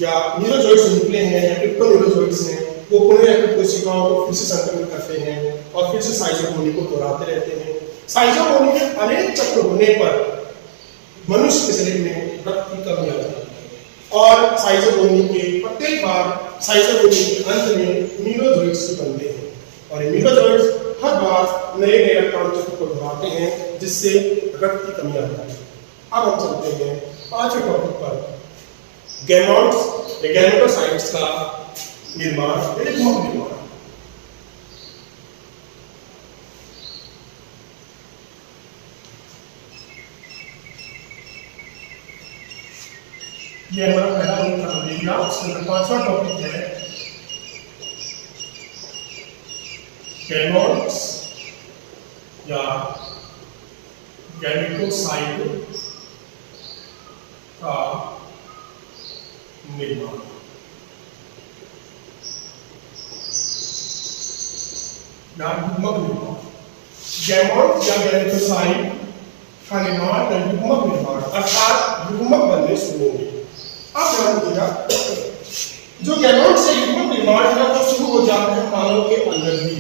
या न्यूरोजोइड्स निकले हैं या क्रिप्टोन्यूरोजोइड्स हैं, वो पुनः यकृत कोशिकाओं को फिर से संक्रमित करते हैं और फिर से साइजोगोनी को दोहराते रहते हैं। साइजोगोनी के अनेक चक्र होने पर मनुष्य के शरीर में रक्त की कमी आ जाती है और साइजोगोनी के प्रत्येक बार साइजोगोनी के अंत में न्यूरोजोइड्स बनते हैं और न्यूरोजोइड्स हर बार नए नए रक्ताणु चक्र को दोहराते हैं जिससे रक्त की कमी आ जाती है। अब हम चलते हैं पांचवें टॉपिक पर, गैमेट्स या गैमेटोसाइट्स का निर्माण, युग्मक निर्माण। ये हमारा पहला उदाहरण, उसके अंदर पांचवा टॉपिक है गैमेट्स या गैमेटोसाइट का निर्माण। युग्मक निर्माण, गैमेट्स या गैमेटोसाइट का निर्माण या युग्मक निर्माण अर्थात युग्मक बनने शुरू होंगे। अब ध्यान दीजिएगा, जो गैमेट्स से युग्मक निर्माण है वो शुरू हो जाता है मानव के अंदर ही,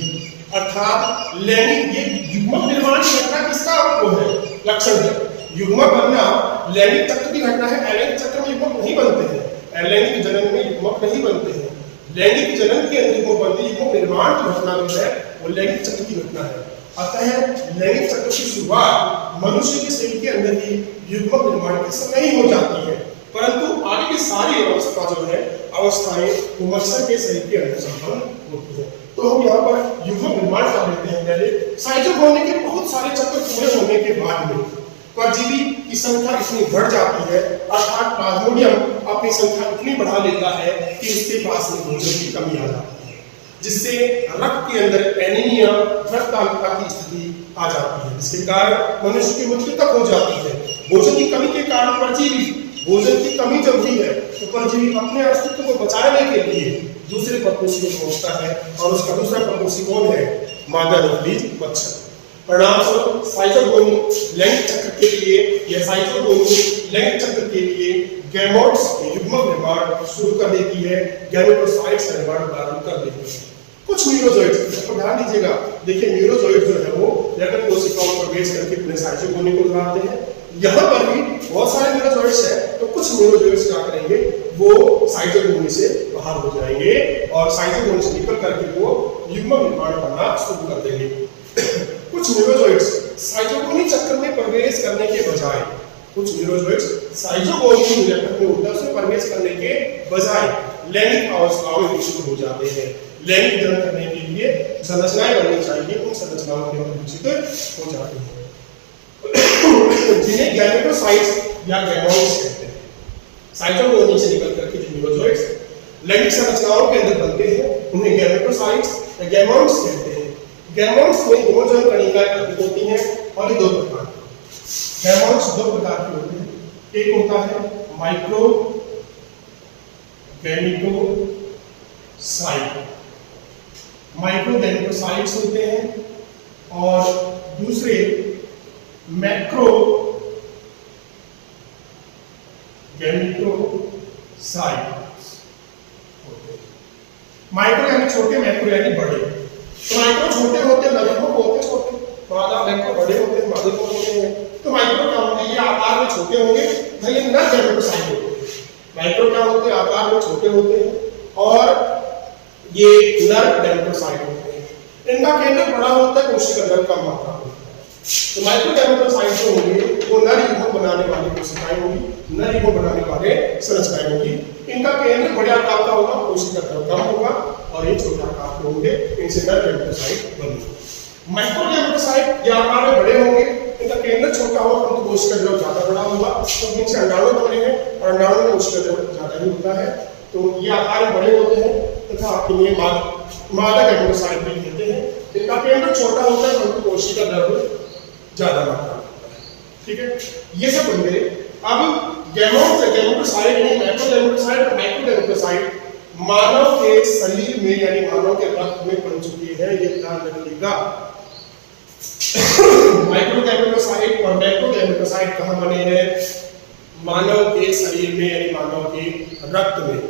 अर्थात लैंगिक, ये युग्मक निर्माण की घटना किसका वो है, लक्षण है। युग्मक बनना लैंगिक चक्र की घटना है, अलैंगिक चक्र में युग्मक नहीं बनते हैं, अलैंगिक जनन में युग्मक नहीं बनते हैं। लैंगिक जनन के अंदर युग्मक बनते, युग्मक निर्माण की घटना जो है वो लैंगिक चक्र की घटना है। अतः लैंगिक चक्र की शुरुआत मनुष्य के शरीर के अंदर ही युग्मक निर्माण के समय ही हो जाती है, परंतु आगे की सारी अवस्था जो है अवस्थाएं वो मनुष्य के शरीर के अंदर संपन्न होती है। तो हम यहाँ पर युग्मक निर्माण कर लेते हैं। पहले साइटोगोनी के बहुत सारे चक्र पूरे होने के बाद में परजीवी की संख्या इतनी बढ़ जाती है, अर्थात प्लाज्मोडियम अपनी संख्या इतनी बढ़ा लेता है कि उसके पास में भोजन की कमी आ जाती है, जिससे रक्त के अंदर एनीमिया, रक्ताल्पता की स्थिति आ जाती है, जिसके कारण मनुष्य की मृत्यु तक हो जाती है। भोजन की कमी के कारण परजीवी, भोजन की कमी जब हुई है तो परजीवी अपने अस्तित्व को बचाने के लिए दूसरे पड़ोसी को पहुंचता है और उसका दूसरा पड़ोसी कौन है, मादा नकलीज मच्छर। परिणामस्वरूप साइटोगोनी लैंगिक चक्र के लिए या साइटोगोनी लैंगिक चक्र के लिए गैमेट्स युग्मक निर्माण शुरू कर देती है, गैमेटोसाइट्स का निर्माण प्रारंभ कर देती है। कुछ न्यूरोजोइड्स पर ध्यान दीजिएगा, देखिए न्यूरोजोइड जो है वो यकृत कोशिकाओं पर बेस करके अपने साइटोगोनी को दोहराते हैं। यहाँ पर भी बहुत सारे न्यूरोजोइड्स हैं, तो कुछ न्यूरोजोइड्स क्या करेंगे, वो साइटोगोनी से बाहर हो जाएंगे और साइटोगोनी से निकल करके वो युग्मक निर्माण करना शुरू कर देंगे। कुछ न्यूरोजोइड्स साइटोगोनी चक्र में प्रवेश करने के बजाय, कुछ न्यूरोजोइड्स साइटोगोनी चक्र में ऊर्जा से प्रवेश करने के बजाय लैंगिक अवस्थाओं में विकसित हो जाते हैं। लैंगिक जनन करने के लिए संरचनाएं बननी चाहिए, उन संरचनाओं के अंदर विकसित हो जाते हैं, जिन्हें गैमेटोसाइट्स या गैमेट्स कहते हैं। साइटोगोनी से निकल करके जो न्यूरोजोइड्स लैंगिक संरचनाओं के अंदर बनते हैं उन्हें गैमेटोसाइट्स या गैमेट्स कहते हैं। गैमेट्स में होमोजोइड कणिकाएं अधिक होती हैं और ये दो प्रकार की, गैमेट्स दो प्रकार के होते हैं। एक होता है माइक्रो गैमेटोसाइट, माइक्रो गैमेटोसाइट्स होते हैं, और दूसरे मैक्रो गैमेटोसाइट्स होते हैं। माइक्रो यानी छोटे, मैक्रो यानी बड़े। तो माइक्रो छोटे होते हैं, मैक्रो होते छोटे, मादा मैक्रो बड़े होते हैं, मादे को होते हैं। तो माइक्रो क्या होते हैं, ये आकार में छोटे होंगे, भाई ये नर गैमेटोसाइट होते हैं। माइक्रो क्या होते हैं, आकार में छोटे होते हैं और ये नर गैमेटोसाइट होते हैं। इनका केंद्र बड़ा होता है, कोशिका द्रव्य कम मात्रा होता है। तो माइक्रो गैमेटोसाइट जो होंगे वो नर युग्मक बनाने वाली कोशिकाएं होंगी, नर युग्मक बनाने वाले संरचनाएं होंगी। इनका केंद्र बड़े आकार का होगा, कोशिका द्रव्य कम होगा, और ये छोटे आकार के होंगे, इनसे नर गैमेटोसाइट बनेंगे। माइक्रो गैमेटोसाइट ये आकार में बड़े होंगे, इनका केंद्र छोटा होगा परंतु कोशिका द्रव्य ज्यादा बड़ा होगा, तो इनसे अंडाणु बनेंगे और अंडाणु में कोशिका द्रव्य ज्यादा ही होता है। तो ये आकार में बड़े होते हैं तथा इन्हें मादा गैमेटोसाइट भी कहते हैं। इनका केंद्र छोटा होता है परंतु कोशिका द्रव्य ज्यादा मात्रा में होता है। ठीक है, ये सब बन गए। अब गैमेटोसाइट नहीं, मैक्रो गैमेटोसाइट और माइक्रो गैमेटोसाइट मानव के शरीर में यानी मानव के रक्त में बन चुकी है, ये ध्यान रखिएगा। माइक्रोगैमेटोसाइट और मैक्रोगैमेटोसाइट कहाँ बने हैं? मानव के शरीर में यानी मानव के रक्त में।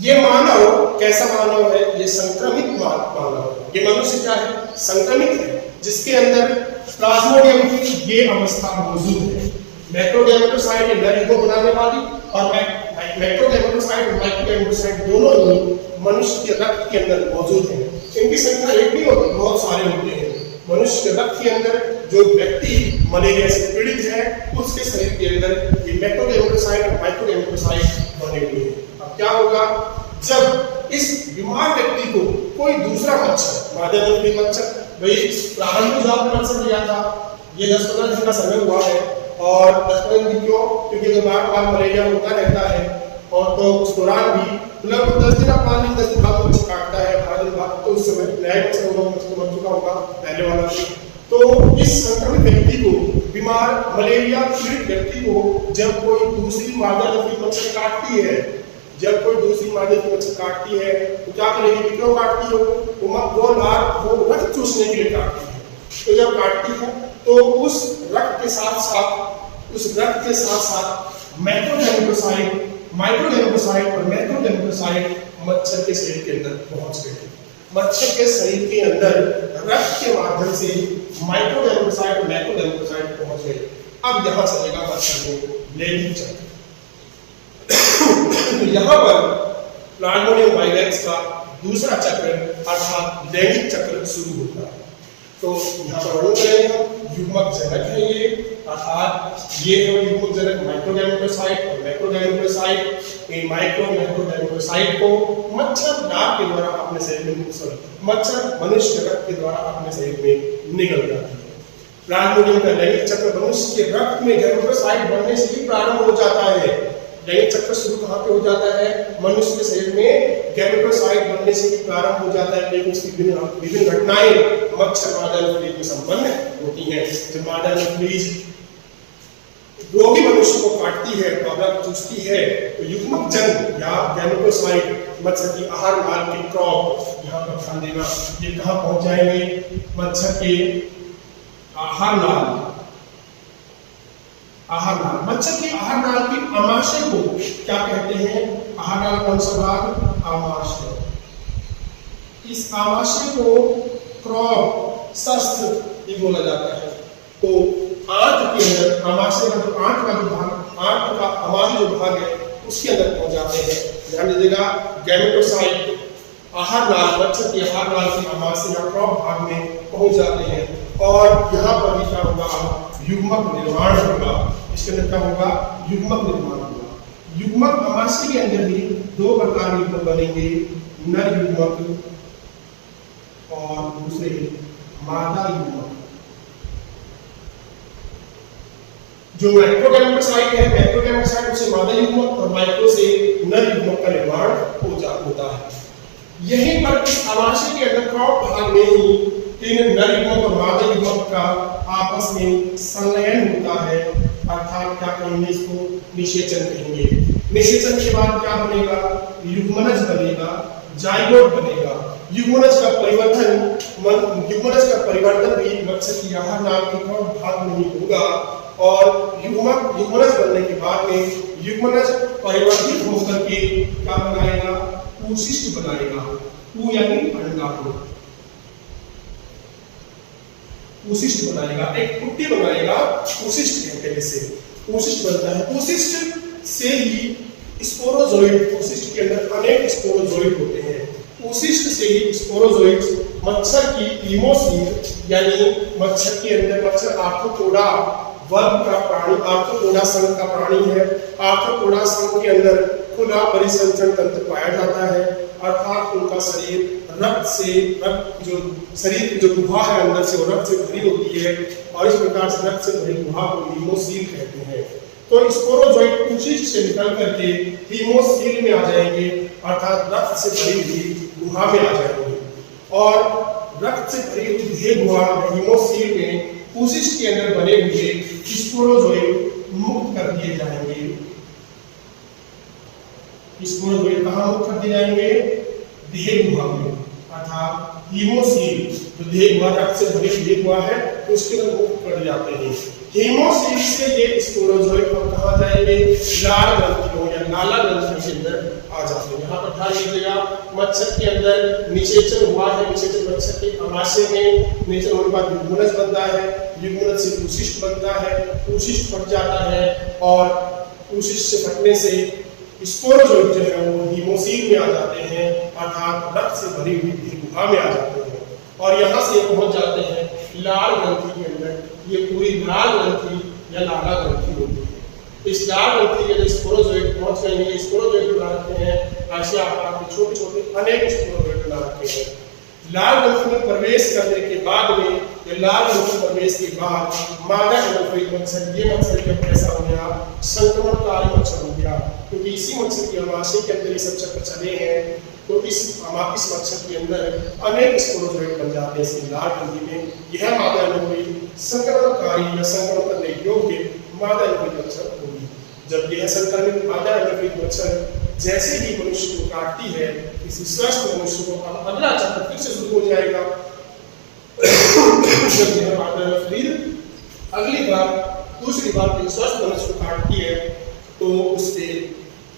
ये मानव कैसा मानव है? ये संक्रमित मानव है। ये मनुष्य क्या है? संक्रमित है, जिसके अंदर प्लाज्मोडियम की ये अवस्था मौजूद है। मैक्रोगैमेटोसाइट नर युग्म बनाने वाली और मैक्रोगैमेटोसाइट और माइक्रोगैमेटोसाइट दोनों ही मनुष्य के रक्त के अंदर मौजूद हैं। इनकी संख्या एक नहीं होती, बहुत सारे होते हैं। मनुष्य के रक्त के अंदर जो व्यक्ति मलेरिया से पीड़ित है, उसके शरीर के अंदर ये मैक्रोगैमेटोसाइट और माइक्रोगैमेटोसाइट बने हुए हैं। अब क्या होगा? जब इस बीमार व्यक्ति को कोई दूसरा मच्छर, मादा नकली मच्छर, भाई प्रारंभ में जो आपने मच्छर लिया था, ये 10-15 दिन का समय हुआ है, और 10-15 दिन क्यों? क्योंकि बार मलेरिया होता रहता है, और तो उस दौरान भी मतलब 10 दिन आप मान लीजिए, 10 दिन बाद मच्छर काटता है, 12 दिन बाद तो उस समय नया मच्छर मर चुका होगा पहले वाला भी। तो इस संक्रमित व्यक्ति को, बीमार मलेरिया पीड़ित व्यक्ति को जब कोई दूसरी मादा नकली मच्छर काटती है, जब कोई दूसरी मादा नकली मच्छर काटती है तो क्या करेगी? क्यों काटती है? वो रक्त चूसने के लिए काटती है। तो जब काटती है तो उस रक्त के साथ साथ मैक्रोगैमेटोसाइट, माइक्रोगैमेटोसाइट और मैक्रोगैमेटोसाइट मच्छर के शरीर के अंदर पहुंच गए। मच्छर के शरीर के अंदर रक्त के माध्यम से माइक्रोगैमेटोसाइट और मैक्रोगैमेटोसाइट पहुंच गए। अब यहां चलेगा मच्छर में लैंगिक चक्र। तो यहाँ पर प्लाज्मोडियम वाइवेक्स का दूसरा चक्र अर्थात लैंगिक चक्र शुरू होता है। तो यहाँ पर वर्णन करेंगे हम, युग्मक जनक है ये, अर्थात ये है युग्मक जनक माइक्रोगैमेटोसाइट और मैक्रोगैमेटोसाइट। इन मैक्रोगैमेटोसाइट को मच्छर डाक के द्वारा अपने शरीर में, मच्छर मनुष्य रक्त के द्वारा अपने शरीर में निकल जाती है। प्लाज्मोडियम का लैंगिक चक्र मनुष्य के रक्त में गैमेटोसाइट बनने से ही प्रारंभ हो जाता है। लैंगिक चक्र शुरू कहाँ पे हो जाता है? मनुष्य के शरीर में गैमेटोसाइट बनने से ही प्रारंभ हो जाता है, लेकिन उसकी विभिन्न घटनाएं मच्छर मादा नकली में संपन्न होती हैं। जब मादा नकली रोगी मनुष्य को काटती है, रक्त चूसती है, तो युग्मक जन या गैमेटोसाइट मच्छर की आहार नाल के क्रॉप, यहाँ पर ध्यान देना, ये कहाँ पहुंच जाएंगे? मच्छर के आहार नाल। मच्छर की आहार नाल की आमाशय को क्या कहते हैं? आहार नाल कौन सा भाग? आमाशय। इस आमाशय को क्रॉप, शस्त्र ये बोला जाता है। तो आंत के अंदर आमाशय का जो आंत का जो भाग, आंत का अमाशय जो भाग है, उसके अंदर पहुंच जाते हैं। ध्यान दीजिएगा, गैमेटोसाइट आहार नाल, मच्छर की आहार नाल की आमाशय या क्रॉप भाग में पहुंच जाते हैं, और यहाँ पर भी क्या होगा? युग्मक निर्माण होगा। इसके अंदर क्या होगा? युग्मक निर्माण होगा। युग्मक आमाशय के अंदर भी दो प्रकार के युग्मक बनेंगे, नर युग्मक और दूसरे मादा युग्मक। जो मैक्रोगैमेटोसाइट है, मैक्रोगैमेटोसाइट से मादा युग्मक और माइक्रो से नर युग्मक का निर्माण होता है। यहीं पर इस आमाशय के अंदर क्रॉप भाग में ही तीन नर युग्मक और मादा युग्मक का आपस में संलयन होता है, अर्थात क्या कहेंगे इसको? निषेचन कहेंगे। निषेचन के बाद क्या बनेगा? युग्मनज बनेगा, जाइगोट बनेगा। युग्मनज का परिवर्तन भी मच्छर की आहार नाल के भाग में ही होगा, और युग्मनज बनने के बाद में युग्मनज परिवर्तित होकर के क्या बनाएगा? पूशिष्ट बनाएगा। पू यानी अंडाणु, पूशिष्ट बनाएगा, एक कुट्टी बनाएगा, पूशिष्ट कहते हैं इसे। पूशिष्ट बनता है। पूशिष्ट से ही स्पोरोजोइड, पूशिष्ट के अंदर अनेक स्पोरोजोइड होते हैं। पूशिष्ट से ही स्पोरोजोइड मच्छर की हीमोसील यानी मच्छर के अंदर, मच्छर आर्थ्रोपोडा वर्ग का प्राणी, आर्थ्रोपोडा संघ का प्राणी है। आर्थ्रोपोडा संघ के अंदर खुला परिसंचरण तंत्र पाया जाता है, अर्थात उनका शरीर जो शरीर की जो गुहा है अंदर से, वो रक्त से भरी होती है, और इस प्रकार से रक्त से भरी गुहा को हीमोसील कहते हैं। तो स्पोरोजोइड पूशिष्ट से निकल करके हीमोसील में आ जाएंगे, अर्थात रक्त से भरी हुई गुहा में आ जाएंगे, और रक्त से भरी हुई यह गुहा हीमोसील में पूशिष्ट के अंदर बने हुए स्पोरोजोइड मुक्त कर दिए जाएंगे। स्पोरोजोइड कहाँ मुक्त कर दिए जाएंगे? देह गुहा में, अर्थात हीमोसील जो देह गुहा रक्त से भरी देह गुहा है उसके अंदर मुक्त कर जाते हैं। हीमोसील से ये स्पोरोजोइड कहाँ जाएंगे? लाल ग्रंथियों या नाला ग्रंथियों के अंदर आ जाते हैं। यहाँ पर ध्यान दीजिएगा, मच्छर के अंदर निषेचन हुआ है, निषेचन मच्छर के आमाशय में निषेचन होने के बाद युग्मनज बनता है, युग्मनज से उशिष्ट बनता है, उशिष्ट फट जाता है और उशिष्ट से फटने से स्पोरोजोइड जो है वो हीमोसील में आ जाते हैं, अर्थात रक्त से भरी हुई देह गुहा में आ जाते हैं और यहाँ से पहुंच जाते हैं लाल ग्रंथि के अंदर। ये पूरी लाल ग्रंथि या लाला ग्रंथि होती है। इस लाल ग्रंथि के अंदर स्पोरोजोइड पहुंच गए हैं। स्पोरोजोइड बना रखे हैं आशिया आकार के छोटे छोटे अनेक स्पोरोजोइड बना रखे हैं। लाल ग्रंथि में प्रवेश करने के बाद में या लाल ग्रंथि में प्रवेश के बाद मादा एनोफोइड मच्छर, ये मच्छर जब कैसा हो गया? संक्रमणकारी मच्छर हो गया, क्योंकि इसी मच्छर की आमाशय के अंदर ये सब चक्र चले हैं। तो इस मच्छर के अंदर अनेक स्पोरोजोइड बन जाते हैं इस लाल ग्रंथि में। यह मादा एनोफोइड संक्रमणकारी या संक्रमण करने योग्य मादा एनोफोइड मच्छर होगी। जब यह संक्रमित मादा एनोफोइड मच्छर जैसे ही मनुष्य को काटती है, किसी स्वस्थ मनुष्य को अब अगला चक्र फिर से शुरू हो जाएगा। जब यह मादा एनोफोइड अगली बार दूसरी बार किसी स्वस्थ मनुष्य को काटती है तो उसके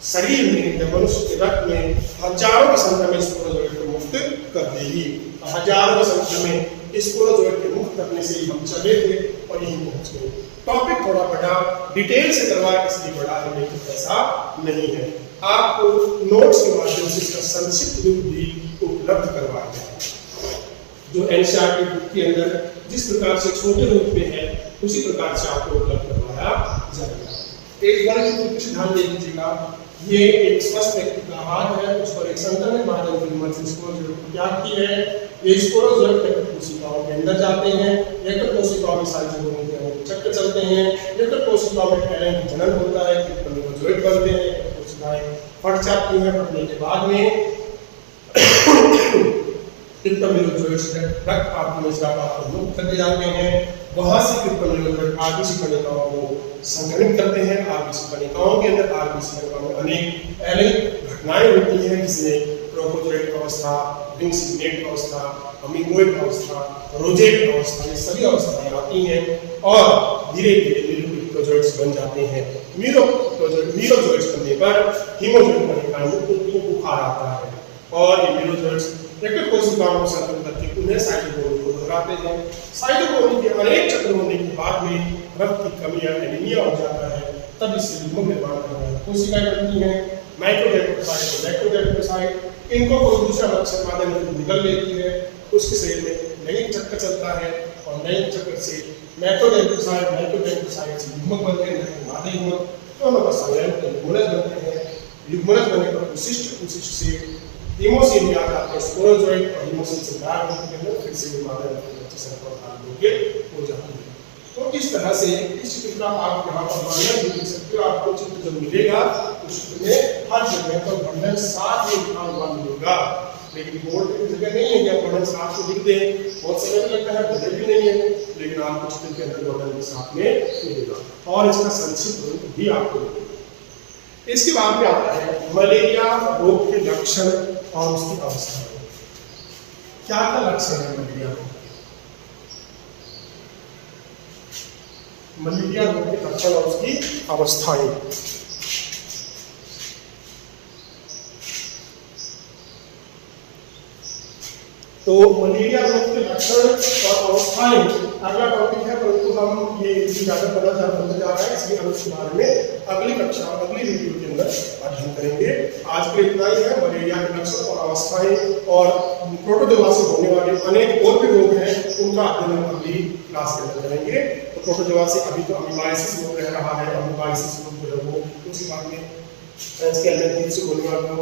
शरीर में या मनुष्य के रक्त में हजारों की संख्या में स्पोरोजोइड को मुक्त कर देगी। हजारों की संख्या में स्पोरोजोइड के मुक्त करने से ही हम चले थे और यहीं पहुंच गए। टॉपिक थोड़ा बड़ा डिटेल से करवाया इसलिए बड़ा है, लेकिन ऐसा नहीं है। आपको नोट्स के माध्यम से इसका संक्षिप्त रूप भी उपलब्ध करवाया जाए। जो एनसीईआरटी बुक के अंदर जिस प्रकार से छोटे रूप में है उसी प्रकार से आपको उपलब्ध करवाया जाएगा। एक बार ध्यान दे दीजिएगा, ये एक स्वस्थ व्यक्ति का हाथ है, उस पर एक संक्रमित मादा एनोफोइड मच्छर स्पोरोजोइड को क्या की है? ये स्पोरोजोइड यकृत कोशिकाओं के अंदर जाते हैं। यकृत कोशिकाओं में सारी जगहों के चक्र चलते हैं। यकृत कोशिकाओं में एलन का जनन होता है, स्पोरोजोइड बनते हैं, यकृत कोशिकाएं फट जाती हैं। फटने के बाद में रक्त आपको मुक्त कर दिए जाते हैं। वहां से आरबीसी कणिकाओं को संक्रमित करते हैं। आरबीसी कणिकाओं के अंदर आरबीसी कणिकाओं में अनेक एलिक घटनाएं होती हैं, जिसमें प्रोकोजोइड अवस्था, रिंग सिग्नेट अवस्था, अमीगोइड अवस्था, रोजेट अवस्था, ये सभी अवस्थाएं आती हैं और धीरे धीरे मीरोजोइड्स बन जाते हैं। मीरोजोइड्स बनने पर हीमोजोइड कणिकाएं को बुखार आता है और ये मीरोजोइड्स यकृत कोशिकाओं को संक्रमित करके उन्हें साइटोकोलिन को दोहराते हैं। साइटोकोलिन के अनेक चक्र होने के बाद में रक्त की कमी या एनीमिया हो जाता है, तब इससे युग्मक निर्माण करने वाली कोशिकाएं बनती हैं, माइक्रोगैमेटोसाइट और मैक्रोगैमेटोसाइट। इनको कोई दूसरा मच्छर मादा एनोफोइड निगल लेती है, उसके शरीर में लैंगिक चक्र चलता है और लैंगिक चक्र से माइक्रोगैमेटोसाइट से युग्मक बनते हैं, मादा युग्मक, दोनों का संलयन कर युग्मनज बनते हैं। युग्मनज बनने पर उशिष्ट से हीमोसील में आ जाते हैं स्पोरोजोइड और हीमोसील से बाहर निकलते हैं, फिर से मादा एनोफोइड मच्छर संक्रमण हो जाती है। तो इस तरह से इस चित्र का आप यहाँ पर वर्णन भी देख सकते हो। आपको चित्र जब मिलेगा उस चित्र में हर जगह पर वर्णन साथ में लिखा हुआ मिलेगा, लेकिन बोर्ड पे जगह नहीं है कि आप वर्णन साथ में लिख दें, बहुत समय भी लगता है, बजट भी नहीं है, लेकिन आपको चित्र के अंदर वर्णन के साथ में मिलेगा और इसका संक्षिप्त रूप भी आपको मिलेगा। इसके बाद में आता है मलेरिया रोग के लक्षण और उसकी अवस्था। क्या क्या लक्षण है मलेरिया रोग? मलेरिया रोग के लक्षण और उसकी अवस्थाएं। तो मलेरिया रोग के लक्षण और अवस्थाएं अगला टॉपिक है, परंतु हम ये ज्यादा पता जा रहा है, इसलिए हम इसके बारे में अगली कक्षा अगली वीडियो के अंदर अध्ययन करेंगे। आज के इतना ही है। मलेरिया के लक्षण और अवस्थाएं और प्रोटोजोआ से होने वाले अनेक और भी रोग हैं, उनका अध्ययन हम अगली क्लास के अंदर करेंगे। तो प्रोटोजोआ से अभी तो अमीबाइसिस रोग रह रहा है, अमीबाइसिस रोग जो है वो उसके बाद में होने वाला